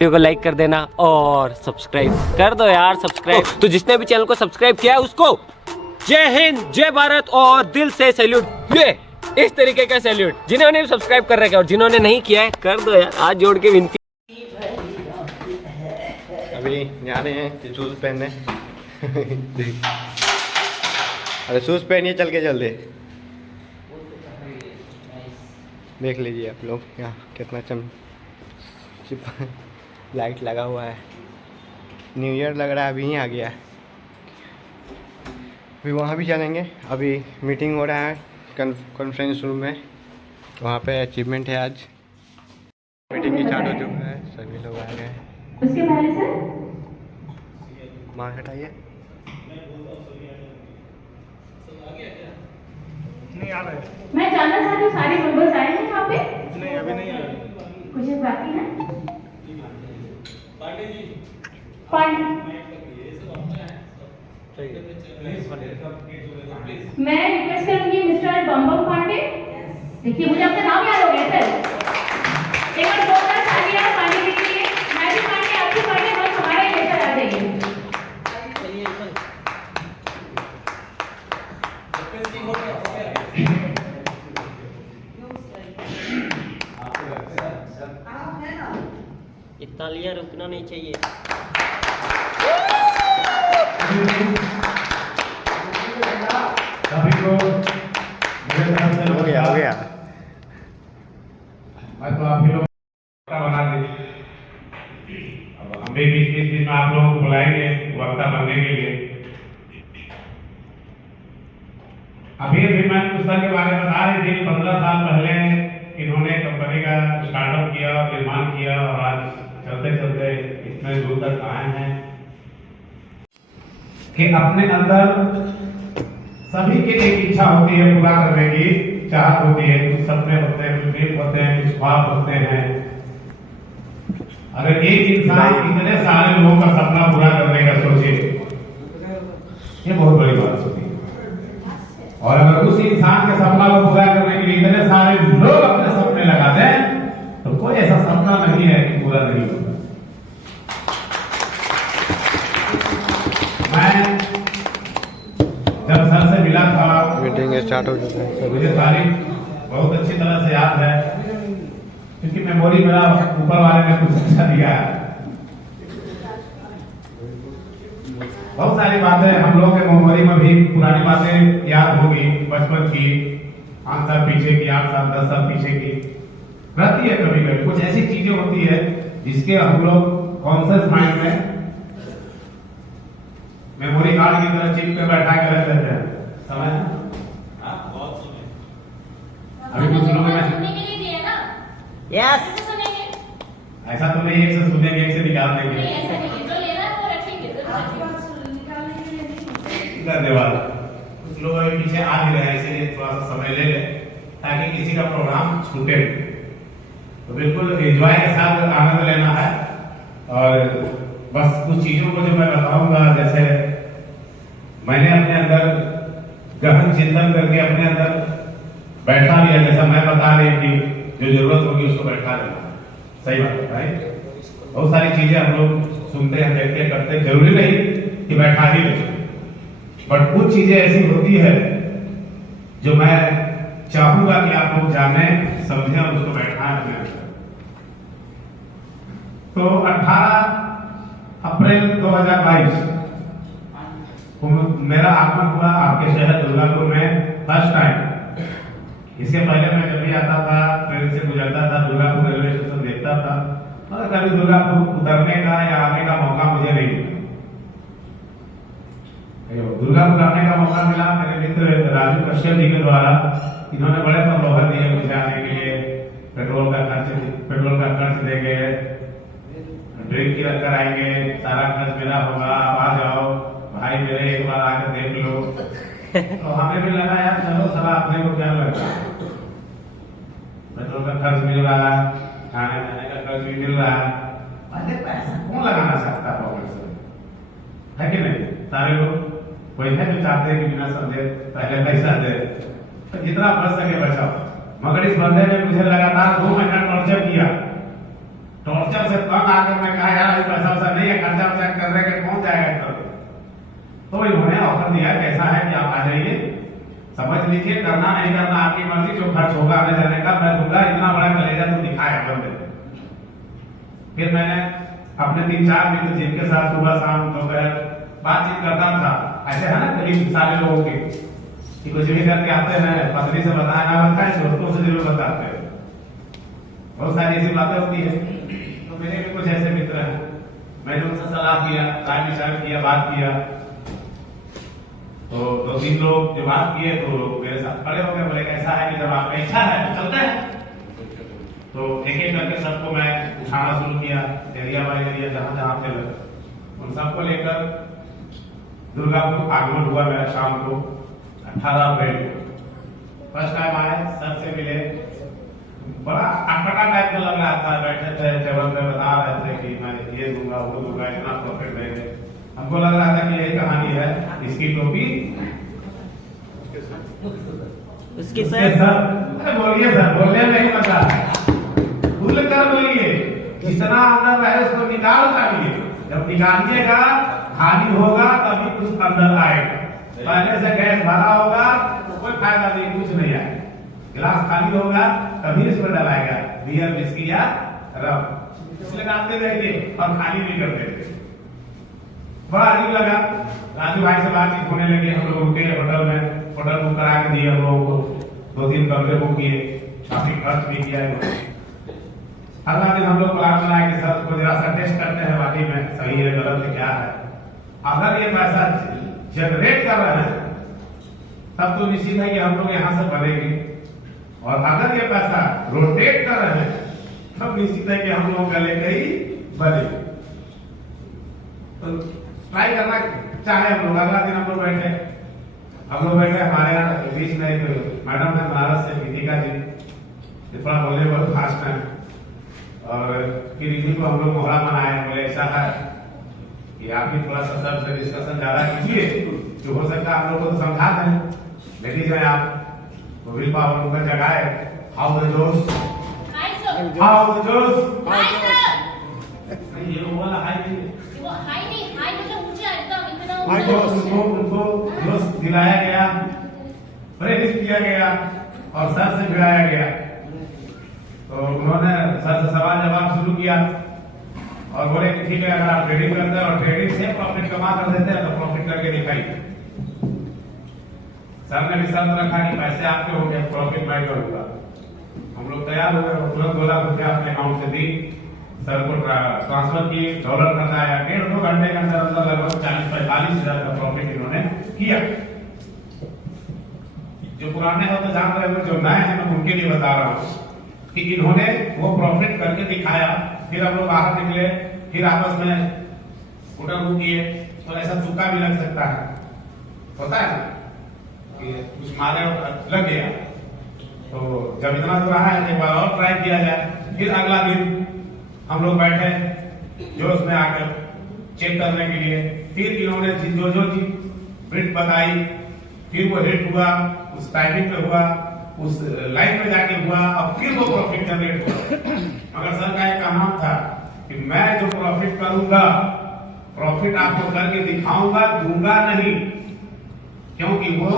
Video को like कर देना और सब्सक्राइब कर दो यार। सब्सक्राइब तो जिसने भी चैनल को सब्सक्राइब किया है उसको जय हिंद, जय भारत और दिल से सैल्यूट। ये इस तरीके का सैल्यूट। जिन्होंने भी सब्सक्राइब कर रखा है और जिन्होंने नहीं किया है कर दो यार, हाथ जोड़ के विनती। अभी जा रहे हैं शूज़ पहनने। अरे शूज़ पहनिए, चल के जल्दी। देख लीजिए आप लोग यहाँ कितना लाइट लगा हुआ है। न्यू ईयर लग रहा है, अभी ही आ गया है। अभी वहाँ भी चलेंगे। अभी मीटिंग हो रहा है कॉन्फ्रेंस रूम में, वहाँ पे अचीवमेंट है आज। मीटिंग स्टार्ट हो चुका है, सभी लोग आ गए हैं। उसके पहले सर मास्क हटाइए। नहीं आ रहे। मैं जानना चाहती हूँ सारे मेंबर्स आए हैं यहाँ पे? नहीं, अभी नहीं आए। कुछ बाकी है? पांडे मैं रिक्वेस्ट करूंगी मिस्टर बम पांडे। देखिए मुझे आपका नाम याद हो गया सर। एक बार जोरदार तालियां पांडे जी के लिए। मैं भी पांडे, आपके पांडे, बस हमारे लेकर आ जाइए। ये तालियां रुकना नहीं चाहिए। सभी को मेरे तरफ से हो गया। मैं तो आप ही लोग बना दीजिए। अब हम भी बीच में आप लोगों को बुलाएंगे वक्ता बनने के लिए। अभी मैं पुस्तक के बारे में बता रही थी। 15 साल पहले इन्होंने कंपनी का स्टार्टअप किया, निर्माण किया और आज चलते चलते इतने दूर तक आए हैं कि अपने अंदर सभी के एक इच्छा होती है पूरा करने की चाहत होती है। कुछ सपने होते हैं, कुछ ड्रीम होते हैं, कुछ ख्वाब होते हैं। अगर एक इंसान इतने सारे लोगों का सपना पूरा करने का सोचे, ये बहुत बड़ी बात होती है। और अगर उस इंसान के सपना को पूरा करने के लिए इतने सारे लोग अपने सपने लगाते हैं तो कोई ऐसा सपना नहीं है कि पूरा नहीं होता। मैं जब सर से मिला था, मीटिंग स्टार्ट हो चुका है। तो मुझे तारीख बहुत अच्छी तरह से याद है क्योंकि मेमोरी मेरा ऊपर वाले ने कुछ अच्छा दिया है। बहुत सारी बातें हम लोग के मेमोरी में भी पुरानी बातें याद होगी, बचपन की, 5 साल पीछे की, 8 साल 10 साल पीछे की रहती है। कभी कभी कुछ ऐसी चीजें होती है जिसके हम लोग कॉन्शियस माइंड में मेमोरी कार्ड की तरह चिप पे बैठा के रख लेते हैं। समझ अभी कुछ लोग सुनने के लिए दिया ना? यस। कैसे सुनेंगे? ऐसा तो नहीं, एक से सुनेंगे एक से निकाल देंगे। नहीं ऐसा नहीं, जो लेना है वो रखेंगे। धन्यवाद। कुछ लोग अभी पीछे आ भी रहे हैं, इसीलिए थोड़ा सा समय ले लें ताकि किसी का प्रोग्राम छूटे। तो बिल्कुल एंजॉय के साथ आनंद लेना है। और बस कुछ चीजों को जो मैं बताऊंगा, जैसे मैंने अपने अंदर गहन चिंतन करके अपने अंदर बैठा लिया। जैसा मैं बता रही थी, जो जरूरत होगी उसको बैठा लेना। सही बात है भाई। बहुत सारी चीजें हम लोग सुनते हैं, देखते हैं, करते हैं। जरूरी नहीं कि बैठा ही ले, बट कुछ चीजें ऐसी होती है जो मैं चाहूंगा कि आप लोग जाने, समझें और उसको बैठाएं अपने अंदर। तो 18 अप्रैल 2022 मेरा आगमन हुआ आपके शहर दुर्गापुर में फर्स्ट टाइम। इसके पहले मैं जब भी आता था, ट्रेन से गुजरता था, दुर्गापुर रेलवे स्टेशन देखता था, और कभी दुर्गापुर उतरने का या आने का मौका मुझे नहीं मिला। दुर्गापुर आने का मौका मिला मेरे मित्र राजू कश्यप जी के द्वारा। इन्होंने बड़े प्रलोभन दिए मुझे आने के लिए। पेट्रोल का खर्च देंगे, ड्रिंक की रख कर आएंगे, सारा खर्च मेरा होगा, आप आ जाओ भाई मेरे, एक बार आकर देख लो। तो हमें भी लगा यार चलो साला, अपने को क्या लगा, पेट्रोल का खर्च मिल रहा है, खाने खाने का खर्च भी मिल रहा है, अरे पैसा कौन लगाना चाहता है पॉकेट से, है कि नहीं? सारे लोग कोई है जो चाहते हैं कि बिना समझे पहले पैसा दे, तो जितना बच सके बचाओ। मगर इस बंदे ने मुझे लगातार 2 महीना टॉर्चर किया। टॉर्चर से तंग आकर मैं कहा यार अभी पैसा वैसा नहीं है, खर्चा वर्चा कर रहे हैं, कौन जाएगा इतना? तो इन्होंने ऑफर दिया कैसा है कि आप आ जाइए, समझ लीजिए, करना नहीं करना आपकी मर्जी, जो खर्च होगा आने जाने का मैं दूंगा, इतना बड़ा कलेजा तो दिखाया बंदे। फिर मैंने अपने 3-4 मित्र जिनके साथ सुबह शाम दोपहर बातचीत करता था, ऐसे है ना करीब सारे लोगों के कि कुछ भी करके आते हैं, पत्नी से बताया ना बताए, दोस्तों से जरूर बताते हैं, बहुत सारी ऐसी बातें होती है। तो मेरे भी कुछ ऐसे मित्र हैं, मैंने उनसे सलाह किया, राय विचार किया, बात किया, तो 2-3 लोग जो बात किए तो मेरे साथ खड़े हो गए, बोले कैसा है कि जब आपका इच्छा है तो चलते हैं। तो एक एक करके सबको मैं उठाना शुरू किया, एरिया बाय एरिया जहां जहां पे लगे उन सबको लेकर दुर्गापुर आगमन हुआ मेरा शाम को 18 अप्रैल को। फर्स्ट टाइम आए, सर से मिले, बड़ा अटपटा टाइप का लग रहा था, बैठे थे टेबल पे बता रहे थे कि मैं ये दूंगा वो दूंगा, इतना प्रॉफिट देंगे। हमको लग रहा था कि यही कहानी है, इसकी टोपी उसके सर। बोलिए सर, बोलने में ही मजा है, खुल कर बोलिए, जितना अंदर रहे उसको निकाल चाहिए, जब निकालिएगा खाली होगा तभी कुछ अंदर आएगा। पहले से गैस भरा होगा तो कोई फायदा नहीं, कुछ नहीं आएगा। गिलास खाली होगा तभी इसमें डलाएगा बियर, विस्की या रम, इसलिए डालते रहिए और खाली भी करते रहिए। बड़ा अजीब लगा, राजू भाई से बातचीत होने लगी, हम लोग रुके होटल में, होटल बुक करा के दिए हम लोगों को, 2-3 कमरे बुक किए, काफी खर्च भी किया। अगला दिन हम लोग प्लान बनाए कि सर को जरा सा टेस्ट करते हैं वाकई में सही है गलत है क्या है। अगर ये पैसा जनरेट कर रहे हैं तब तो निश्चित है कि हम लोग यहाँ से बढ़ेंगे, और अगर ये पैसा रोटेट कर रहे हैं तब निश्चित है कि हम लोग गले के ही बढ़ेंगे। तो ट्राई करना चाहे हम लोग। अगला दिन हम लोग बैठे, हमारे यहाँ बीच में एक मैडम है बनारस से, गीतिका जी, थोड़ा बोलने बहुत फास्ट है, और फिर इन्हीं को हम लोग मोहरा बनाए, बोले ऐसा है कि आप भी थोड़ा सा सर से डिस्कशन ज्यादा कीजिए, जो हो सकता है आप लोगों को तो समझा दें, लेकिन जो आप विल पावर उनका जगाए। हाउ द जोश, हाउ द जोश, ये वो वाला हाई नहीं, वो हाई नहीं, हाई मतलब ऊंचा एकदम, उनको जोश दिलाया गया, प्रेरित किया गया और सर से भिड़ाया गया। तो उन्होंने सर से सवाल जवाब शुरू किया और बोले कि ठीक है, अगर आप ट्रेडिंग करते हैं और ट्रेडिंग से प्रॉफिट कमा कर देते हैं तो प्रॉफिट करके दिखाइए। सर ने भी शर्त रखा कि पैसे आपके होंगे, प्रॉफिट मैं करूंगा। हम लोग तैयार हो गए, तुरंत 2 लाख रुपया अपने अकाउंट से दी, सर को ट्रांसफर की, डॉलर करना है, 1.5-2 घंटे के अंदर अंदर लगभग 40-45 हजार का प्रॉफिट इन्होंने किया। जो पुराने हो तो जान रहे हो, जो नए हैं मैं उनके लिए बता रहा हूँ कि इन्होंने वो प्रॉफिट करके दिखाया। फिर हम लोग बाहर निकले, फिर आपस में होटल बुक किए, तो ऐसा तुक्का भी लग सकता है, होता है कि कुछ मारे लग गया, तो जब इतना दूर आया है एक बार और ट्राई किया जाए। फिर अगला दिन हम लोग बैठे जोश में आकर चेक करने के लिए, फिर इन्होंने जो चीज प्रिंट बताई, फिर वो हिट हुआ, उस टाइमिंग पे हुआ, उस लाइन में जाके हुआ, और फिर वो प्रॉफिट जनरेट हुआ। मगर सर का एक कहना था कि मैं जो प्रॉफिट करूंगा, प्रॉफिट आपको करके दिखाऊंगा, दूंगा नहीं, क्योंकि वो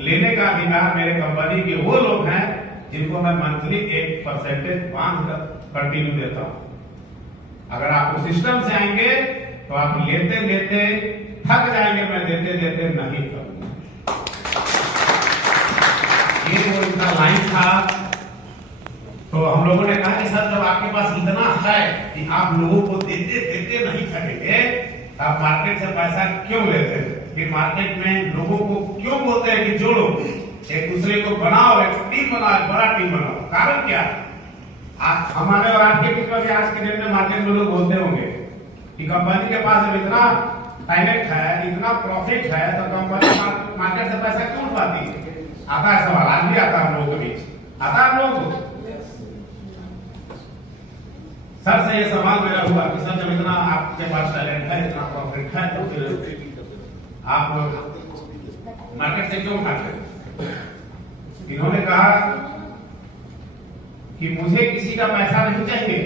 लेने का अधिकार मेरे कंपनी के वो लोग हैं जिनको मैं मंथली 1% बांध कर कंटिन्यू देता हूं। अगर आप उस सिस्टम से आएंगे तो आप लेते लेते थक जाएंगे, मैं देते देते नहीं करूंगा। ये जो इतना लाइन था, तो हम लोगों ने कहा कि सर जब आपके पास इतना है कि आप लोगों को देते देते नहीं थकेंगे, आप मार्केट से पैसा क्यों लेते हैं? फिर मार्केट में लोगों को क्यों बोलते हैं कि जोड़ो, एक दूसरे को बनाओ, एक टीम बनाओ, एक बड़ा टीम बनाओ? कारण क्या? आज हमारे और आपके बीच में आज के दिन में मार्केट में लोग बोलते होंगे कि कंपनी के पास अब इतना टैलेंट है, इतना प्रॉफिट है, तो कंपनी मार्केट से पैसा क्यों उठाती है? आता है सवाल, आज भी आता है हम लोगों के बीच, आता है हम लोगों को। सर से ये सवाल मेरा हुआ कि सर जब इतना आपके पास टैलेंट है, इतना प्रॉफिट है, तो फिर आप मार्केट से क्यों उठाते? इन्होंने कहा कि मुझे किसी का पैसा नहीं चाहिए,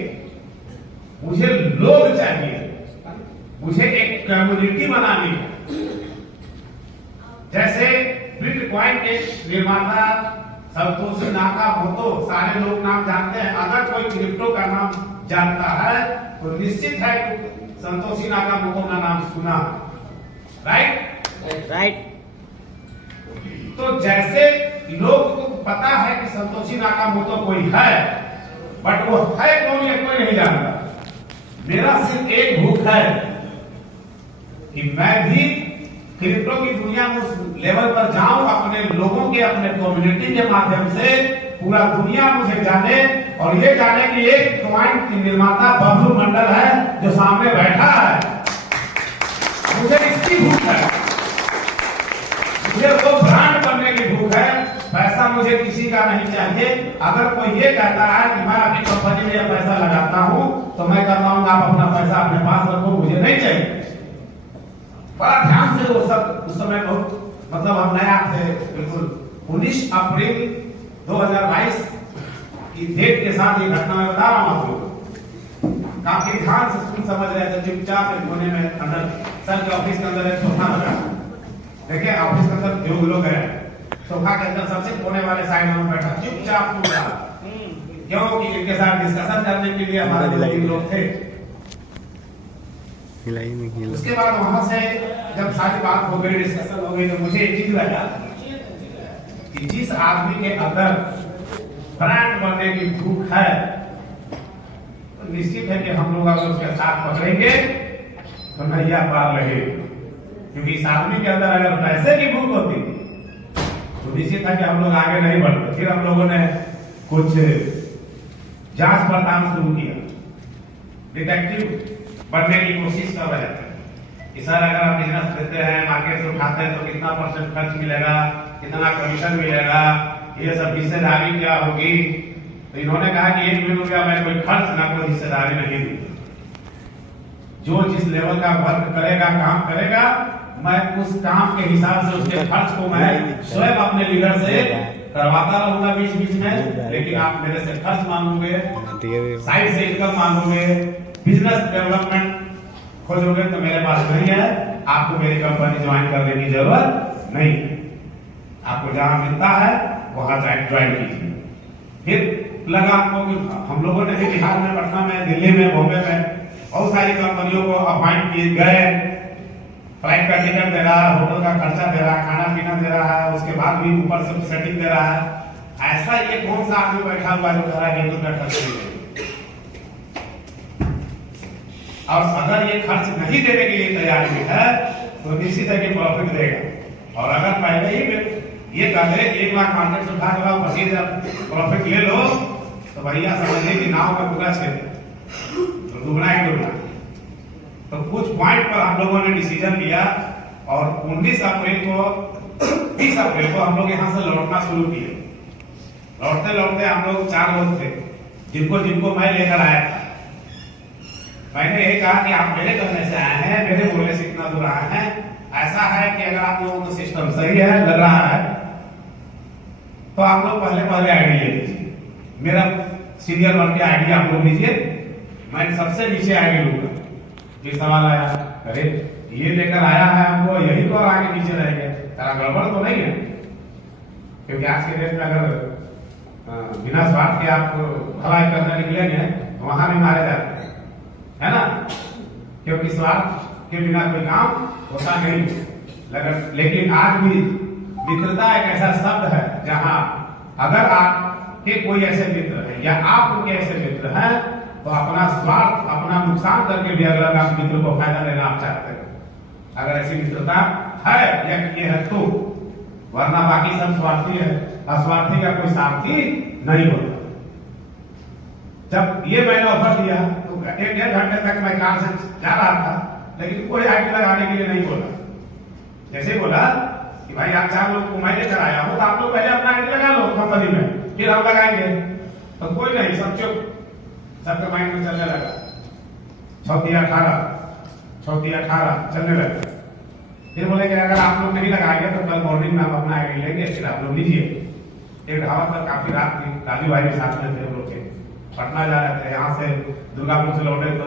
मुझे लोग चाहिए, मुझे एक कम्युनिटी बनानी है। जैसे बिटकॉइन के निर्माता संतोषी नाकामोटो सारे लोग नाम जानते हैं। अगर कोई क्रिप्टो का नाम जानता है तो निश्चित है कि संतोषी नाकामोटो का नाम सुना, राइट। तो जैसे लोग को पता है कि संतोषी नाकामोटो कोई है, बट वो है कौन ये कोई नहीं जानता। मेरा सिर्फ एक भूख है कि मैं भी क्रिप्टो की दुनिया में उस लेवल पर जाऊं, अपने लोगों के, अपने कम्युनिटी के माध्यम से पूरा दुनिया मुझे जाने, और ये जाने कि एक कॉइन की निर्माता बबलू मंडल है जो सामने बैठा है। मुझे इसकी भूख है, मुझे वो ब्रांड बनने की भूख है। पैसा मुझे किसी का नहीं चाहिए। अगर कोई ये कहता है कि मैं अपनी कंपनी में पैसा लगाता हूं तो मैं कहता हूं आप अपना पैसा अपने पास रखो, मुझे नहीं चाहिए। बड़ा ध्यान से वो सब उस समय बहुत मतलब हम नया थे बिल्कुल। 19 अप्रैल 2022 की डेट के साथ ये घटना मैं बता रहा हूं आप लोग। काफी ध्यान से सुन समझ रहे थे। चुपचाप एक कोने में अंदर सर के ऑफिस के अंदर एक सोफा लगा, देखिए ऑफिस के अंदर जो लोग हैं सोफा के अंदर सबसे कोने वाले साइड में बैठा चुपचाप पूरा, क्योंकि इनके साथ डिस्कशन करने के लिए हमारे 2-3 लोग थे। उसके बाद वहां से जब सारी बात हो गई, डिस्कशन हो गई, तो मुझे एक चीज लगा कि जिस आदमी के अंदर ब्रांड बनने की भूख है तो निश्चित है कि हम लोग अगर उसके साथ पकड़ेंगे तो नैया पार लगेगी। क्योंकि इस आदमी के अंदर अगर पैसे की भूख होती तो निश्चित है कि हम लोग आगे नहीं बढ़ते। फिर हम लोगों ने कुछ जांच पड़ताल शुरू किया, डिटेक्टिव बनने की कोशिश कर रहे थे कि सर अगर आप बिजनेस देते हैं, मार्केट से उठाते हैं तो कितना % खर्च मिलेगा, कितना कमीशन मिलेगा, ये सब हिस्सेदारी क्या होगी। तो इन्होंने कहा कि 1 भी रुपया मैं कोई खर्च ना कोई हिस्सेदारी नहीं दूँ। जो जिस लेवल का वर्क करेगा, काम करेगा, मैं उस काम के हिसाब से उसके खर्च को मैं स्वयं अपने लीडर से करवाता रहूंगा बीच बीच में। लेकिन आप मेरे से खर्च मांगोगे, साइड से इनकम मांगोगे, बिजनेस डेवलपमेंट खोजोगे तो मेरे पास नहीं है। आपको मेरी कंपनी ज्वाइन करने की जरूरत नहीं है। आपको जहां मिलता है वहां ज्वाइन कीजिए। फिर लगा आपको कि हम लोगों ने भी बिहार में, पटना में, दिल्ली में, बॉम्बे में बहुत सारी कंपनियों को अपॉइंट किए गए। फ्लाइट का टिकट दे रहा है, होटल का खर्चा दे रहा है, खाना पीना दे रहा है, उसके बाद भी ऊपर से सेटिंग दे रहा है। ऐसा ये कौन सा आदमी बैठा हुआ है जो कह रहा है हिंदू का खर्च नहीं देगा। और अगर ये खर्च नहीं देने के लिए तैयार भी है तो निश्चित है कि प्रॉफिट देगा। और अगर पहले ही ये कह दे 1 लाख मार्केट से उठा के लाओ, 25,000 प्रॉफिट ले लो, तो भैया समझिए कि नाव में पूरा छेद तो डूबना ही डूबना। तो कुछ पॉइंट पर हम लोगों ने डिसीजन लिया और 19 अप्रैल को 30 अप्रैल को हम लोग यहाँ से लौटना शुरू किए। लौटते लौटते हम लोग 4 लोग थे जिनको मैं लेकर आया था। मैंने ये कहा कि आप मेरे कहने से आए हैं, मेरे बोलने से इतना दूर आए हैं। ऐसा है कि अगर आप लोगों का सिस्टम सही है, लग रहा है, तो आप लोग पहले आईडी ले लीजिए। मेरा सीनियर बन के आईडी आप लोग लीजिए, मैं सबसे नीचे आईडी लूंगा। फिर सवाल आया, अरे ये लेकर आया है हमको, यही तो आगे नीचे रहेंगे, सारा गड़बड़ तो नहीं है। क्योंकि आज के डेट में अगर बिना स्वार्थ के आप भलाई करने निकलेंगे तो वहां भी मारे जाते हैं, है ना। क्योंकि स्वार्थ के बिना कोई काम होता नहीं। लेकिन आज भी मित्रता एक ऐसा शब्द है जहां अगर आपके कोई ऐसे मित्र हैं या आप उनके ऐसे मित्र हैं तो अपना स्वार्थ, अपना नुकसान करके भी अगर आप मित्र को फायदा लेना आप चाहते हैं, अगर ऐसी मित्रता है या ये है तो, वरना बाकी सब स्वार्थी है। अस्वार्थी का कोई सारथी नहीं होता। जब ये मैंने ऑफर दिया तो 1-1.5 घंटे तक मैं कार से जा रहा था, लेकिन कोई आईडी लगाने के लिए नहीं बोला। जैसे बोला कि भाई आप 4 लोग को मैं लेकर आया हूं तो आप लोग पहले अपना आईडी लगा लो कंपनी में, फिर हम लगाएंगे। तो कोई नहीं, सब चुप, सबके माइंड में चलने लगा 34-18 चलने लगा। फिर बोले कि अगर आप लोग नहीं लगाएंगे तो कल मॉर्निंग में हम अपना आईडी लेंगे, फिर आप लोग लीजिए। एक ढाबा पर काफी रात थी, राजू भाई भी साथ में थे, लोग थे, पटना जा रहे थे, यहाँ से दुर्गापुर से लौटे तो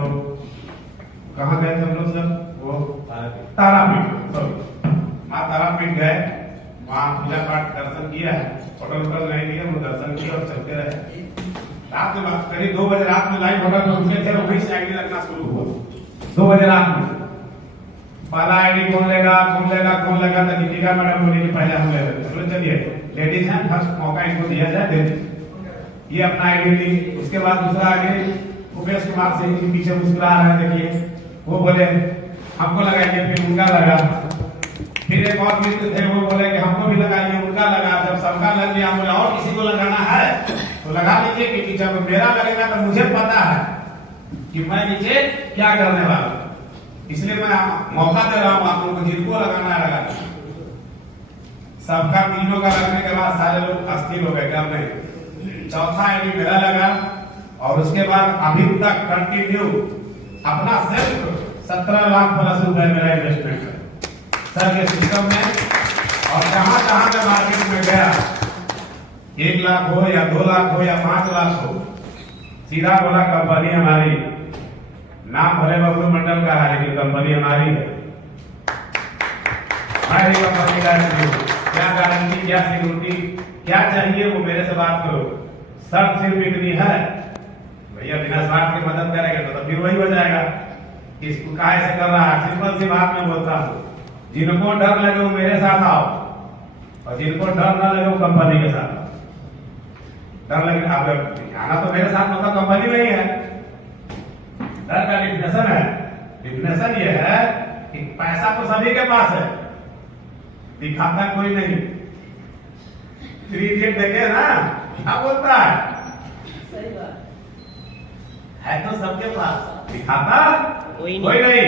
कहाँ गए थे हम लोग सर? वो तारापीठ, सॉरी माँ तारापीठ गए, वहाँ पूजा पाठ दर्शन किया है, होटल नहीं लिया, वो दर्शन किया और चलते रहे। रात में करीब 2 बजे रात में लाइव होटल में रुके थे, वहीं से आईडी लगना शुरू हुआ 2 बजे रात में। पहला आईडी कौन लेगा तो दीपिका मैडम बोली कि पहले हम ले लेते। चलो चलिए, लेडीज हैं, फर्स्ट मौका इनको दिया जाए, दे ये अपना आईडी ली। उसके बाद दूसरा आईडी उमेश कुमार सिंह जी पीछे मुस्कुरा रहे हैं, देखिए वो बोले हमको लगाइए, फिर उनका लगा। फिर एक और मित्र थे, वो बोले कि हमको भी लगाइए, उनका लगा। जब सबका लग गया, बोला और किसी को लगाना है तो लगा लीजिए, क्योंकि जब मेरा लगेगा तो मुझे पता है कि मैं नीचे क्या करने वाला हूं, इसलिए मैं मौका दे रहा हूं आप लोगों को, जिनको लगाना है लगा। सबका तीनों का लगने के बाद सारे लोग अस्थिर हो गए, कब नहीं। चौथा आईडी मेरा लगा और उसके बाद अभी तक कंटिन्यू अपना सिर्फ 17 लाख प्लस रुपए मेरा इन्वेस्टमेंट है सर के सिस्टम में। और जहां जहां मैं मार्केट में गया, 1 लाख हो या 2 लाख हो या 5 लाख हो, सीधा बोला कंपनी हमारी, नाम भले बबलू मंडल का है लेकिन कंपनी हमारी है। मैं ही कंपनी गारंटी, क्या गारंटी, क्या सिक्योरिटी, क्या चाहिए वो मेरे से बात करो। शर्त सिर्फ इतनी है, भैया बिना स्वार्थ के मदद करेंगे तो फिर वही हो जाएगा। इसको काहे से कर रहा है, सिंपल सी बात मैं बोलता हूँ, जिनको डर लगे वो मेरे साथ आओ, और जिनको डर न लगे वो कंपनी के साथ आओ। डर लगे आप आना तो मेरे साथ मतलब कंपनी में ही है। डर का डिफिनेशन है, डिफिनेशन ये है कि पैसा तो सभी के पास है, दिखाता कोई नहीं। 3 इडियट देखे ना, क्या बोलता है तो सबके पास, दिखाता कोई नहीं।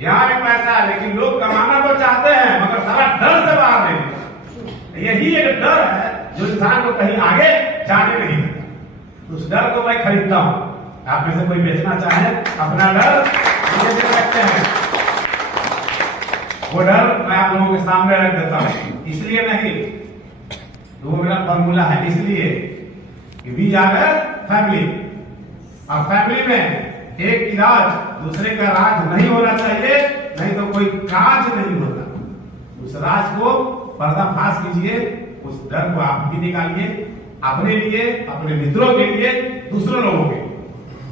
यहाँ भी पैसा है लेकिन लोग कमाना तो चाहते हैं मगर सारा डर से बाहर नहीं। यही एक डर है जो इंसान को कहीं आगे जाने नहीं देता। उस डर को मैं खरीदता हूँ। आप में से कोई बेचना चाहे अपना डर मुझे दे सकते हैं, वो डर मैं आप लोगों के सामने रख देता हूँ। इसलिए नहीं, तो वो मेरा फॉर्मूला है, इसलिए कि वी आर ए फैमिली, और फैमिली में एक इलाज दूसरे का राज नहीं होना चाहिए, नहीं तो कोई काज नहीं होता। उस राज को पर्दाफाश कीजिए, उस डर को आप भी निकालिए, अपने लिए, अपने मित्रों के लिए, दूसरों लोगों के।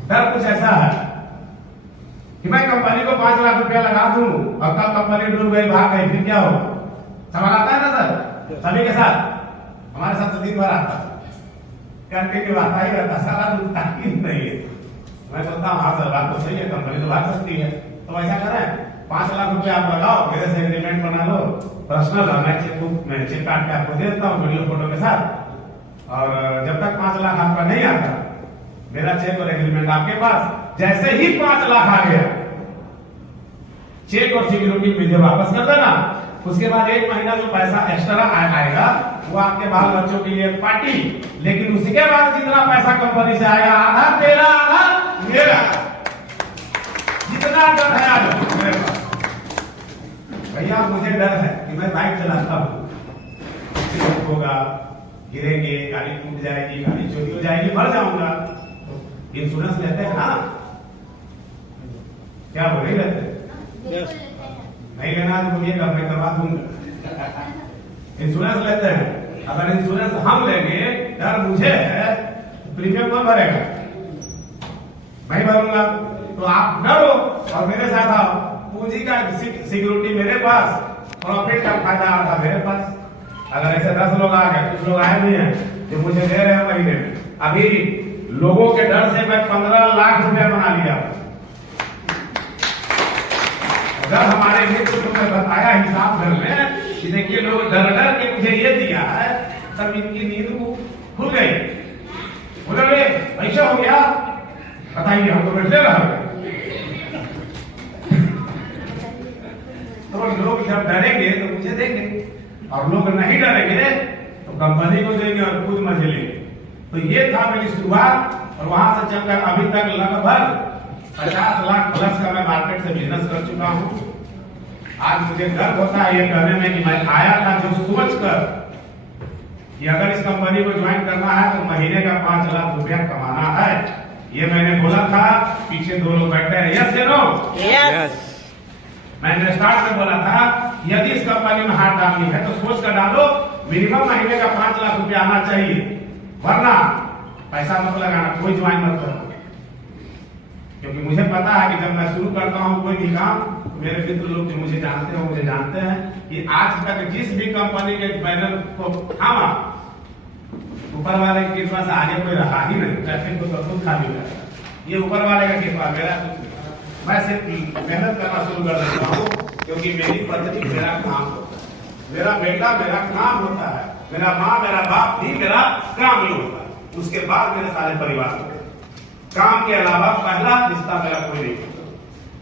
डर कुछ ऐसा है कि मैं कंपनी को 5 लाख रुपया लगा दूं और कल कंपनी डूब गई, भाग गई, फिर क्या हो? सवाल आता है ना सर, सभी के साथ, हमारे साथ तो दिन भर आता है, कंटिन्यू आता ही रहता, सारा दुख ताकीद नहीं है। मैं सोचता हूँ हाँ सर बात तो सही है, कंपनी तो भाग सकती है, तो ऐसा करें 5 लाख रुपए आप लगाओ, मेरे से एग्रीमेंट बना लो पर्सनल, और मैं चेकबुक में चेक काट के आपको दे देता हूँ वीडियो फोटो के साथ, और जब तक 5 लाख आपका नहीं आता, मेरा चेक और एग्रीमेंट आपके पास। जैसे ही 5 लाख आ गया, चेक और सिक्योरिटी मुझे वापस कर देना। उसके बाद 1 महीना जो पैसा एक्स्ट्रा आएगा वो आपके बाल बच्चों के लिए पार्टी, लेकिन उसके बाद जितना पैसा कंपनी से आएगा, आधा तेरा आधा मेरा। जितना डर है आज मेरे पास, भैया मुझे डर है कि मैं बाइक चलाता हूँ, होगा, गिरेंगे, गाड़ी टूट जाएगी, गाड़ी चोरी हो जाएगी, मर जाऊंगा, तो इंश्योरेंस लेते हैं ना? क्या वो नहीं लेते? नहीं लेना तो बोलिएगा, मैं करवा दूंगा। इंश्योरेंस लेते हैं, अगर इंश्योरेंस हम लेंगे, डर मुझे है, प्रीमियम कौन भरेगा? मैं भरूंगा। तो आप डरो और मेरे साथ आओ, पूंजी का सिक्योरिटी मेरे पास, प्रॉफिट का फायदा आधा मेरे पास। अगर ऐसे 10 लोग आ गए, कुछ लोग आए भी हैं जो मुझे दे रहे हैं महीने में, अभी लोगों के डर से मैं 15 लाख रुपया बना लिया। अगर हमारे मित्र ने बताया हिसाब घर में कि देखिए लोग डर डर के मुझे ये दिया है, तब इनकी नींद खुल गई। बोले ऐसा हो गया, बताइए हम तो बैठे रह। तो लोग जब डरेंगे तो मुझे देंगे, और लोग नहीं डरेंगे तो कंपनी को देंगे और खुद मजे लेंगे। तो ये था मेरी शुरुआत, और वहां से चलकर अभी तक लगभग 50 लाख प्लस का मैं मार्केट से बिजनेस कर चुका हूं। आज मुझे गर्व होता है ये कहने में कि मैं आया था जो सोच कर कि अगर इस कंपनी को ज्वाइन करना है तो महीने का 5 लाख रुपया कमाना है। ये मैंने बोला था, पीछे 2 लोग बैठे हैं, यस या नो? यस। मैंने स्टार्ट में बोला था यदि इस कंपनी में हाथ डालनी है तो सोच कर डालो, मिनिमम महीने का 5 लाख रुपया आना चाहिए, वरना पैसा मत लगाना, कोई ज्वाइन मत करो। क्योंकि मुझे पता है कि जब मैं शुरू करता हूँ कोई भी काम, मेरे मित्र लोग जो मुझे जानते हैं मुझे जानते हैं कि आज तक जिस भी कंपनी के बैनर को थामा, ऊपर वाले की कृपा से आगे कोई रहा ही नहीं, ट्रैफिक को तो खुद खाली हो जाता। ये ऊपर वाले का कृपा, मेरा मैं सिर्फ मेहनत करना शुरू कर देता हूँ, क्योंकि मेरी पत्नी मेरा काम होता है, मेरा बेटा मेरा काम होता है, मेरा माँ मेरा बाप भी मेरा काम ही होता है, उसके बाद मेरे सारे परिवार होते हैं। काम के अलावा पहला रिश्ता मेरा कोई नहीं होता,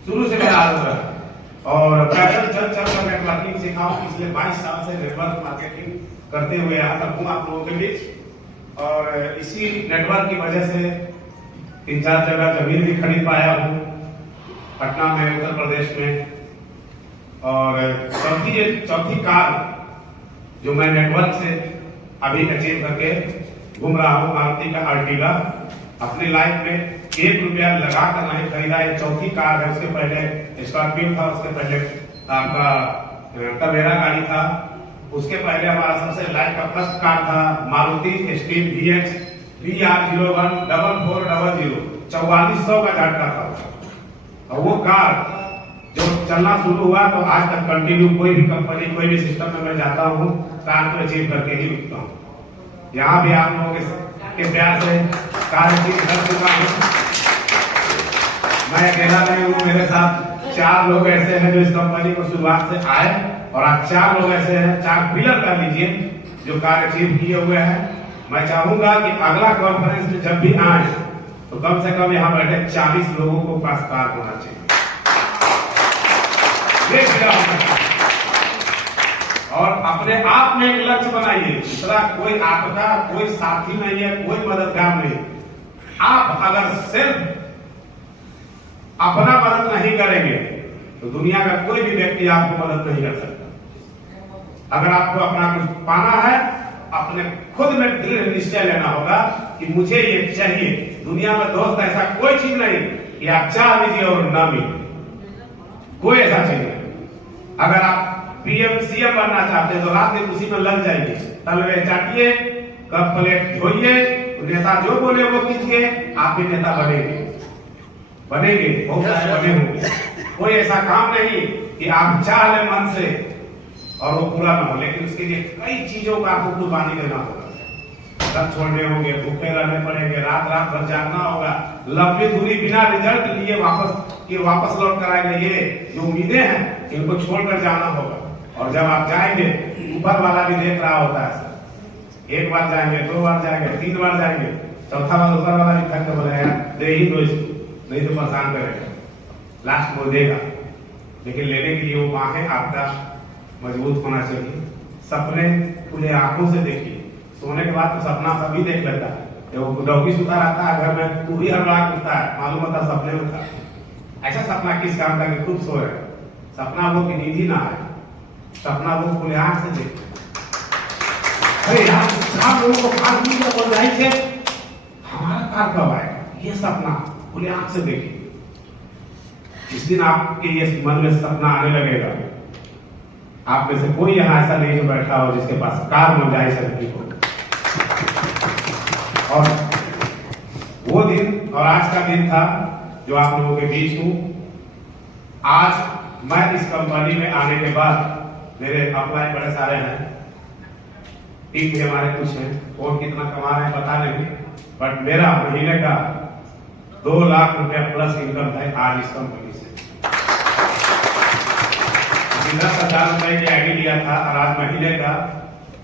शुरू से मेरा आदत रहा। और पैदल चल कर नेटवर्किंग सिखाऊं, पिछले 22 साल से नेटवर्क मार्केटिंग करते हुए यहाँ तक हूँ आप लोगों के बीच। और इसी नेटवर्क की वजह से 3-4 जगह जमीन भी खरीद पाया हूँ, पटना में, उत्तर प्रदेश में। और चौथी कार जो मैं नेटवर्क से अभी अचीव करके घूम रहा हूँ, मारुति का अर्टिगा। अपनी लाइफ में 1 रुपया लगा कर नहीं खरीदा, ये चौथी कार है। उसके पहले स्कॉर्पियो था, उसके पहले आपका टवेरा गाड़ी था, उसके पहले हमारा सबसे लाइफ का फर्स्ट कार था मारुति स्टीम VX BR01 4400, 4400 का झटका था। और वो कार जो चलना शुरू हुआ तो आज तक कंटिन्यू, कोई भी कंपनी कोई भी सिस्टम में मैं जाता हूँ, कार को अचीव करके ही उठता हूँ। यहाँ भी आप लोगों के प्यार से कार अचीव कर चुका हूँ। मैं अकेला नहीं हूँ, मेरे साथ 4 लोग ऐसे हैं जो इस कंपनी को शुरुआत से आए, और आज 4 लोग ऐसे हैं, 4 पिलर कर लीजिए, जो कार अचीव किए हुए हैं। मैं चाहूंगा कि अगला कॉन्फ्रेंस में जब भी आए तो कम से कम यहाँ बैठे 40 लोगों को पास कार होना चाहिए। और अपने आप में एक लक्ष्य बनाइए, दूसरा कोई आपका कोई साथी नहीं है, कोई मददगार नहीं। आप अगर सिर्फ अपना मदद नहीं करेंगे तो दुनिया का कोई भी व्यक्ति आपको मदद नहीं कर सकता। अगर आपको अपना कुछ पाना है, अपने खुद में दृढ़ निश्चय लेना होगा कि मुझे ये चाहिए। दुनिया में दोस्त ऐसा कोई चीज नहीं कि आप चाह लीजिए और ना मिले, कोई ऐसा चीज नहीं। अगर आप PM CM बनना चाहते हैं तो रात दिन उसी में लग जाइए, तलवे चाटिए, कप प्लेट धोइए, नेता जो बोले वो कीजिए, आप भी नेता बनेंगे, बहुत सारे बने होंगे। कोई ऐसा काम नहीं कि आप चाह ले मन से और वो पूरा ना हो, लेकिन उसके लिए कई चीजों का आपको कुर्बानी देना होगा। सब छोड़ने होंगे, भूखे रहने पड़ेंगे, रात भर जागना होगा, लंबी दूरी बिना रिजल्ट लिए वापस लौट कर आएंगे। ये जो उम्मीदें हैं इनको छोड़कर जाना होगा। और जब आप जाएंगे, ऊपर वाला भी देख रहा होता है, सर 1 बार जाएंगे, 2 बार जाएंगे, 3 बार जाएंगे, चौथा बार ऊपर वाला भी थक बोला यार दे ही दो इसको, नहीं तो परेशान करेगा, लास्ट में देगा। लेकिन लेने के लिए वो बाहें आपका मजबूत होना चाहिए। सपने खुले आंखों से देखिए। सोने के बाद तो सपना सभी देख लेता है, जब डॉगी सुता रहता है घर में, वो भी हड़बड़ाहट उठता है, मालूम होता सपने में था। ऐसा सपना किस काम का कि खूब सोए? सपना वो कि नींद ही ना आए, सपना वो खुले आंख से देखे। अरे यार 4 लोगों को कार मिल गया, बोल रही थे हमारा कार कब आएगा, ये सपना खुले आंख से देखिए। इस दिन आपके ये मन में सपना आने लगेगा। आप में से कोई यहाँ ऐसा नहीं जो बैठा हो जिसके पास कार मिल जाए सभी को। और वो दिन और आज का दिन था जो आप लोगों के बीच हूँ। आज मैं इस कंपनी में आने के बाद मेरे अप्लाई बड़े सारे हैं, टीम भी हमारे कुछ हैं, और कितना कमा रहे हैं पता नहीं, बट मेरा महीने का 2 लाख रुपया प्लस इनकम है आज इस कंपनी से। 10,000 रुपए की आईडी लिया था और आज महीने का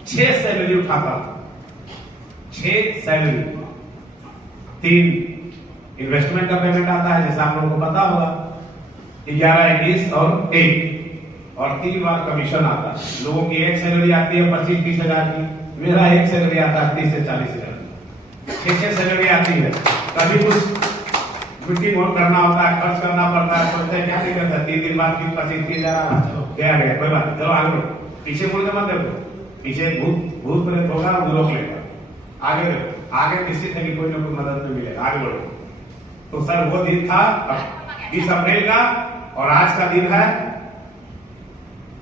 6 सैलरी उठाता हूं। 6 सैलरी, 3 इन्वेस्टमेंट का पेमेंट आता है जैसा आप लोगों को पता होगा, 11, 21 और 1, और 3 बार कमीशन आता है। लोगों की एक सैलरी आती है 25-30 हजार की, मेरा एक सैलरी आता है 30 से 40 हजार की। 6 सैलरी आती है। कभी कुछ मीटिंग करना होता है, खर्च करना पड़ता है, सोचते हैं क्या नहीं करता, 3 दिन बाद 25-30 हजार क्या गया, कोई बात नहीं, चलो आगे बढ़ो, पीछे मुड़ के मत देखो, पीछे भूत प्रेत होगा वो रोक लेगा, आगे आगे निश्चित है कि कोई ना कोई मदद में मिलेगा, आगे बढ़ो। तो सर वो दिन था 20 अप्रैल का, और आज का दिन है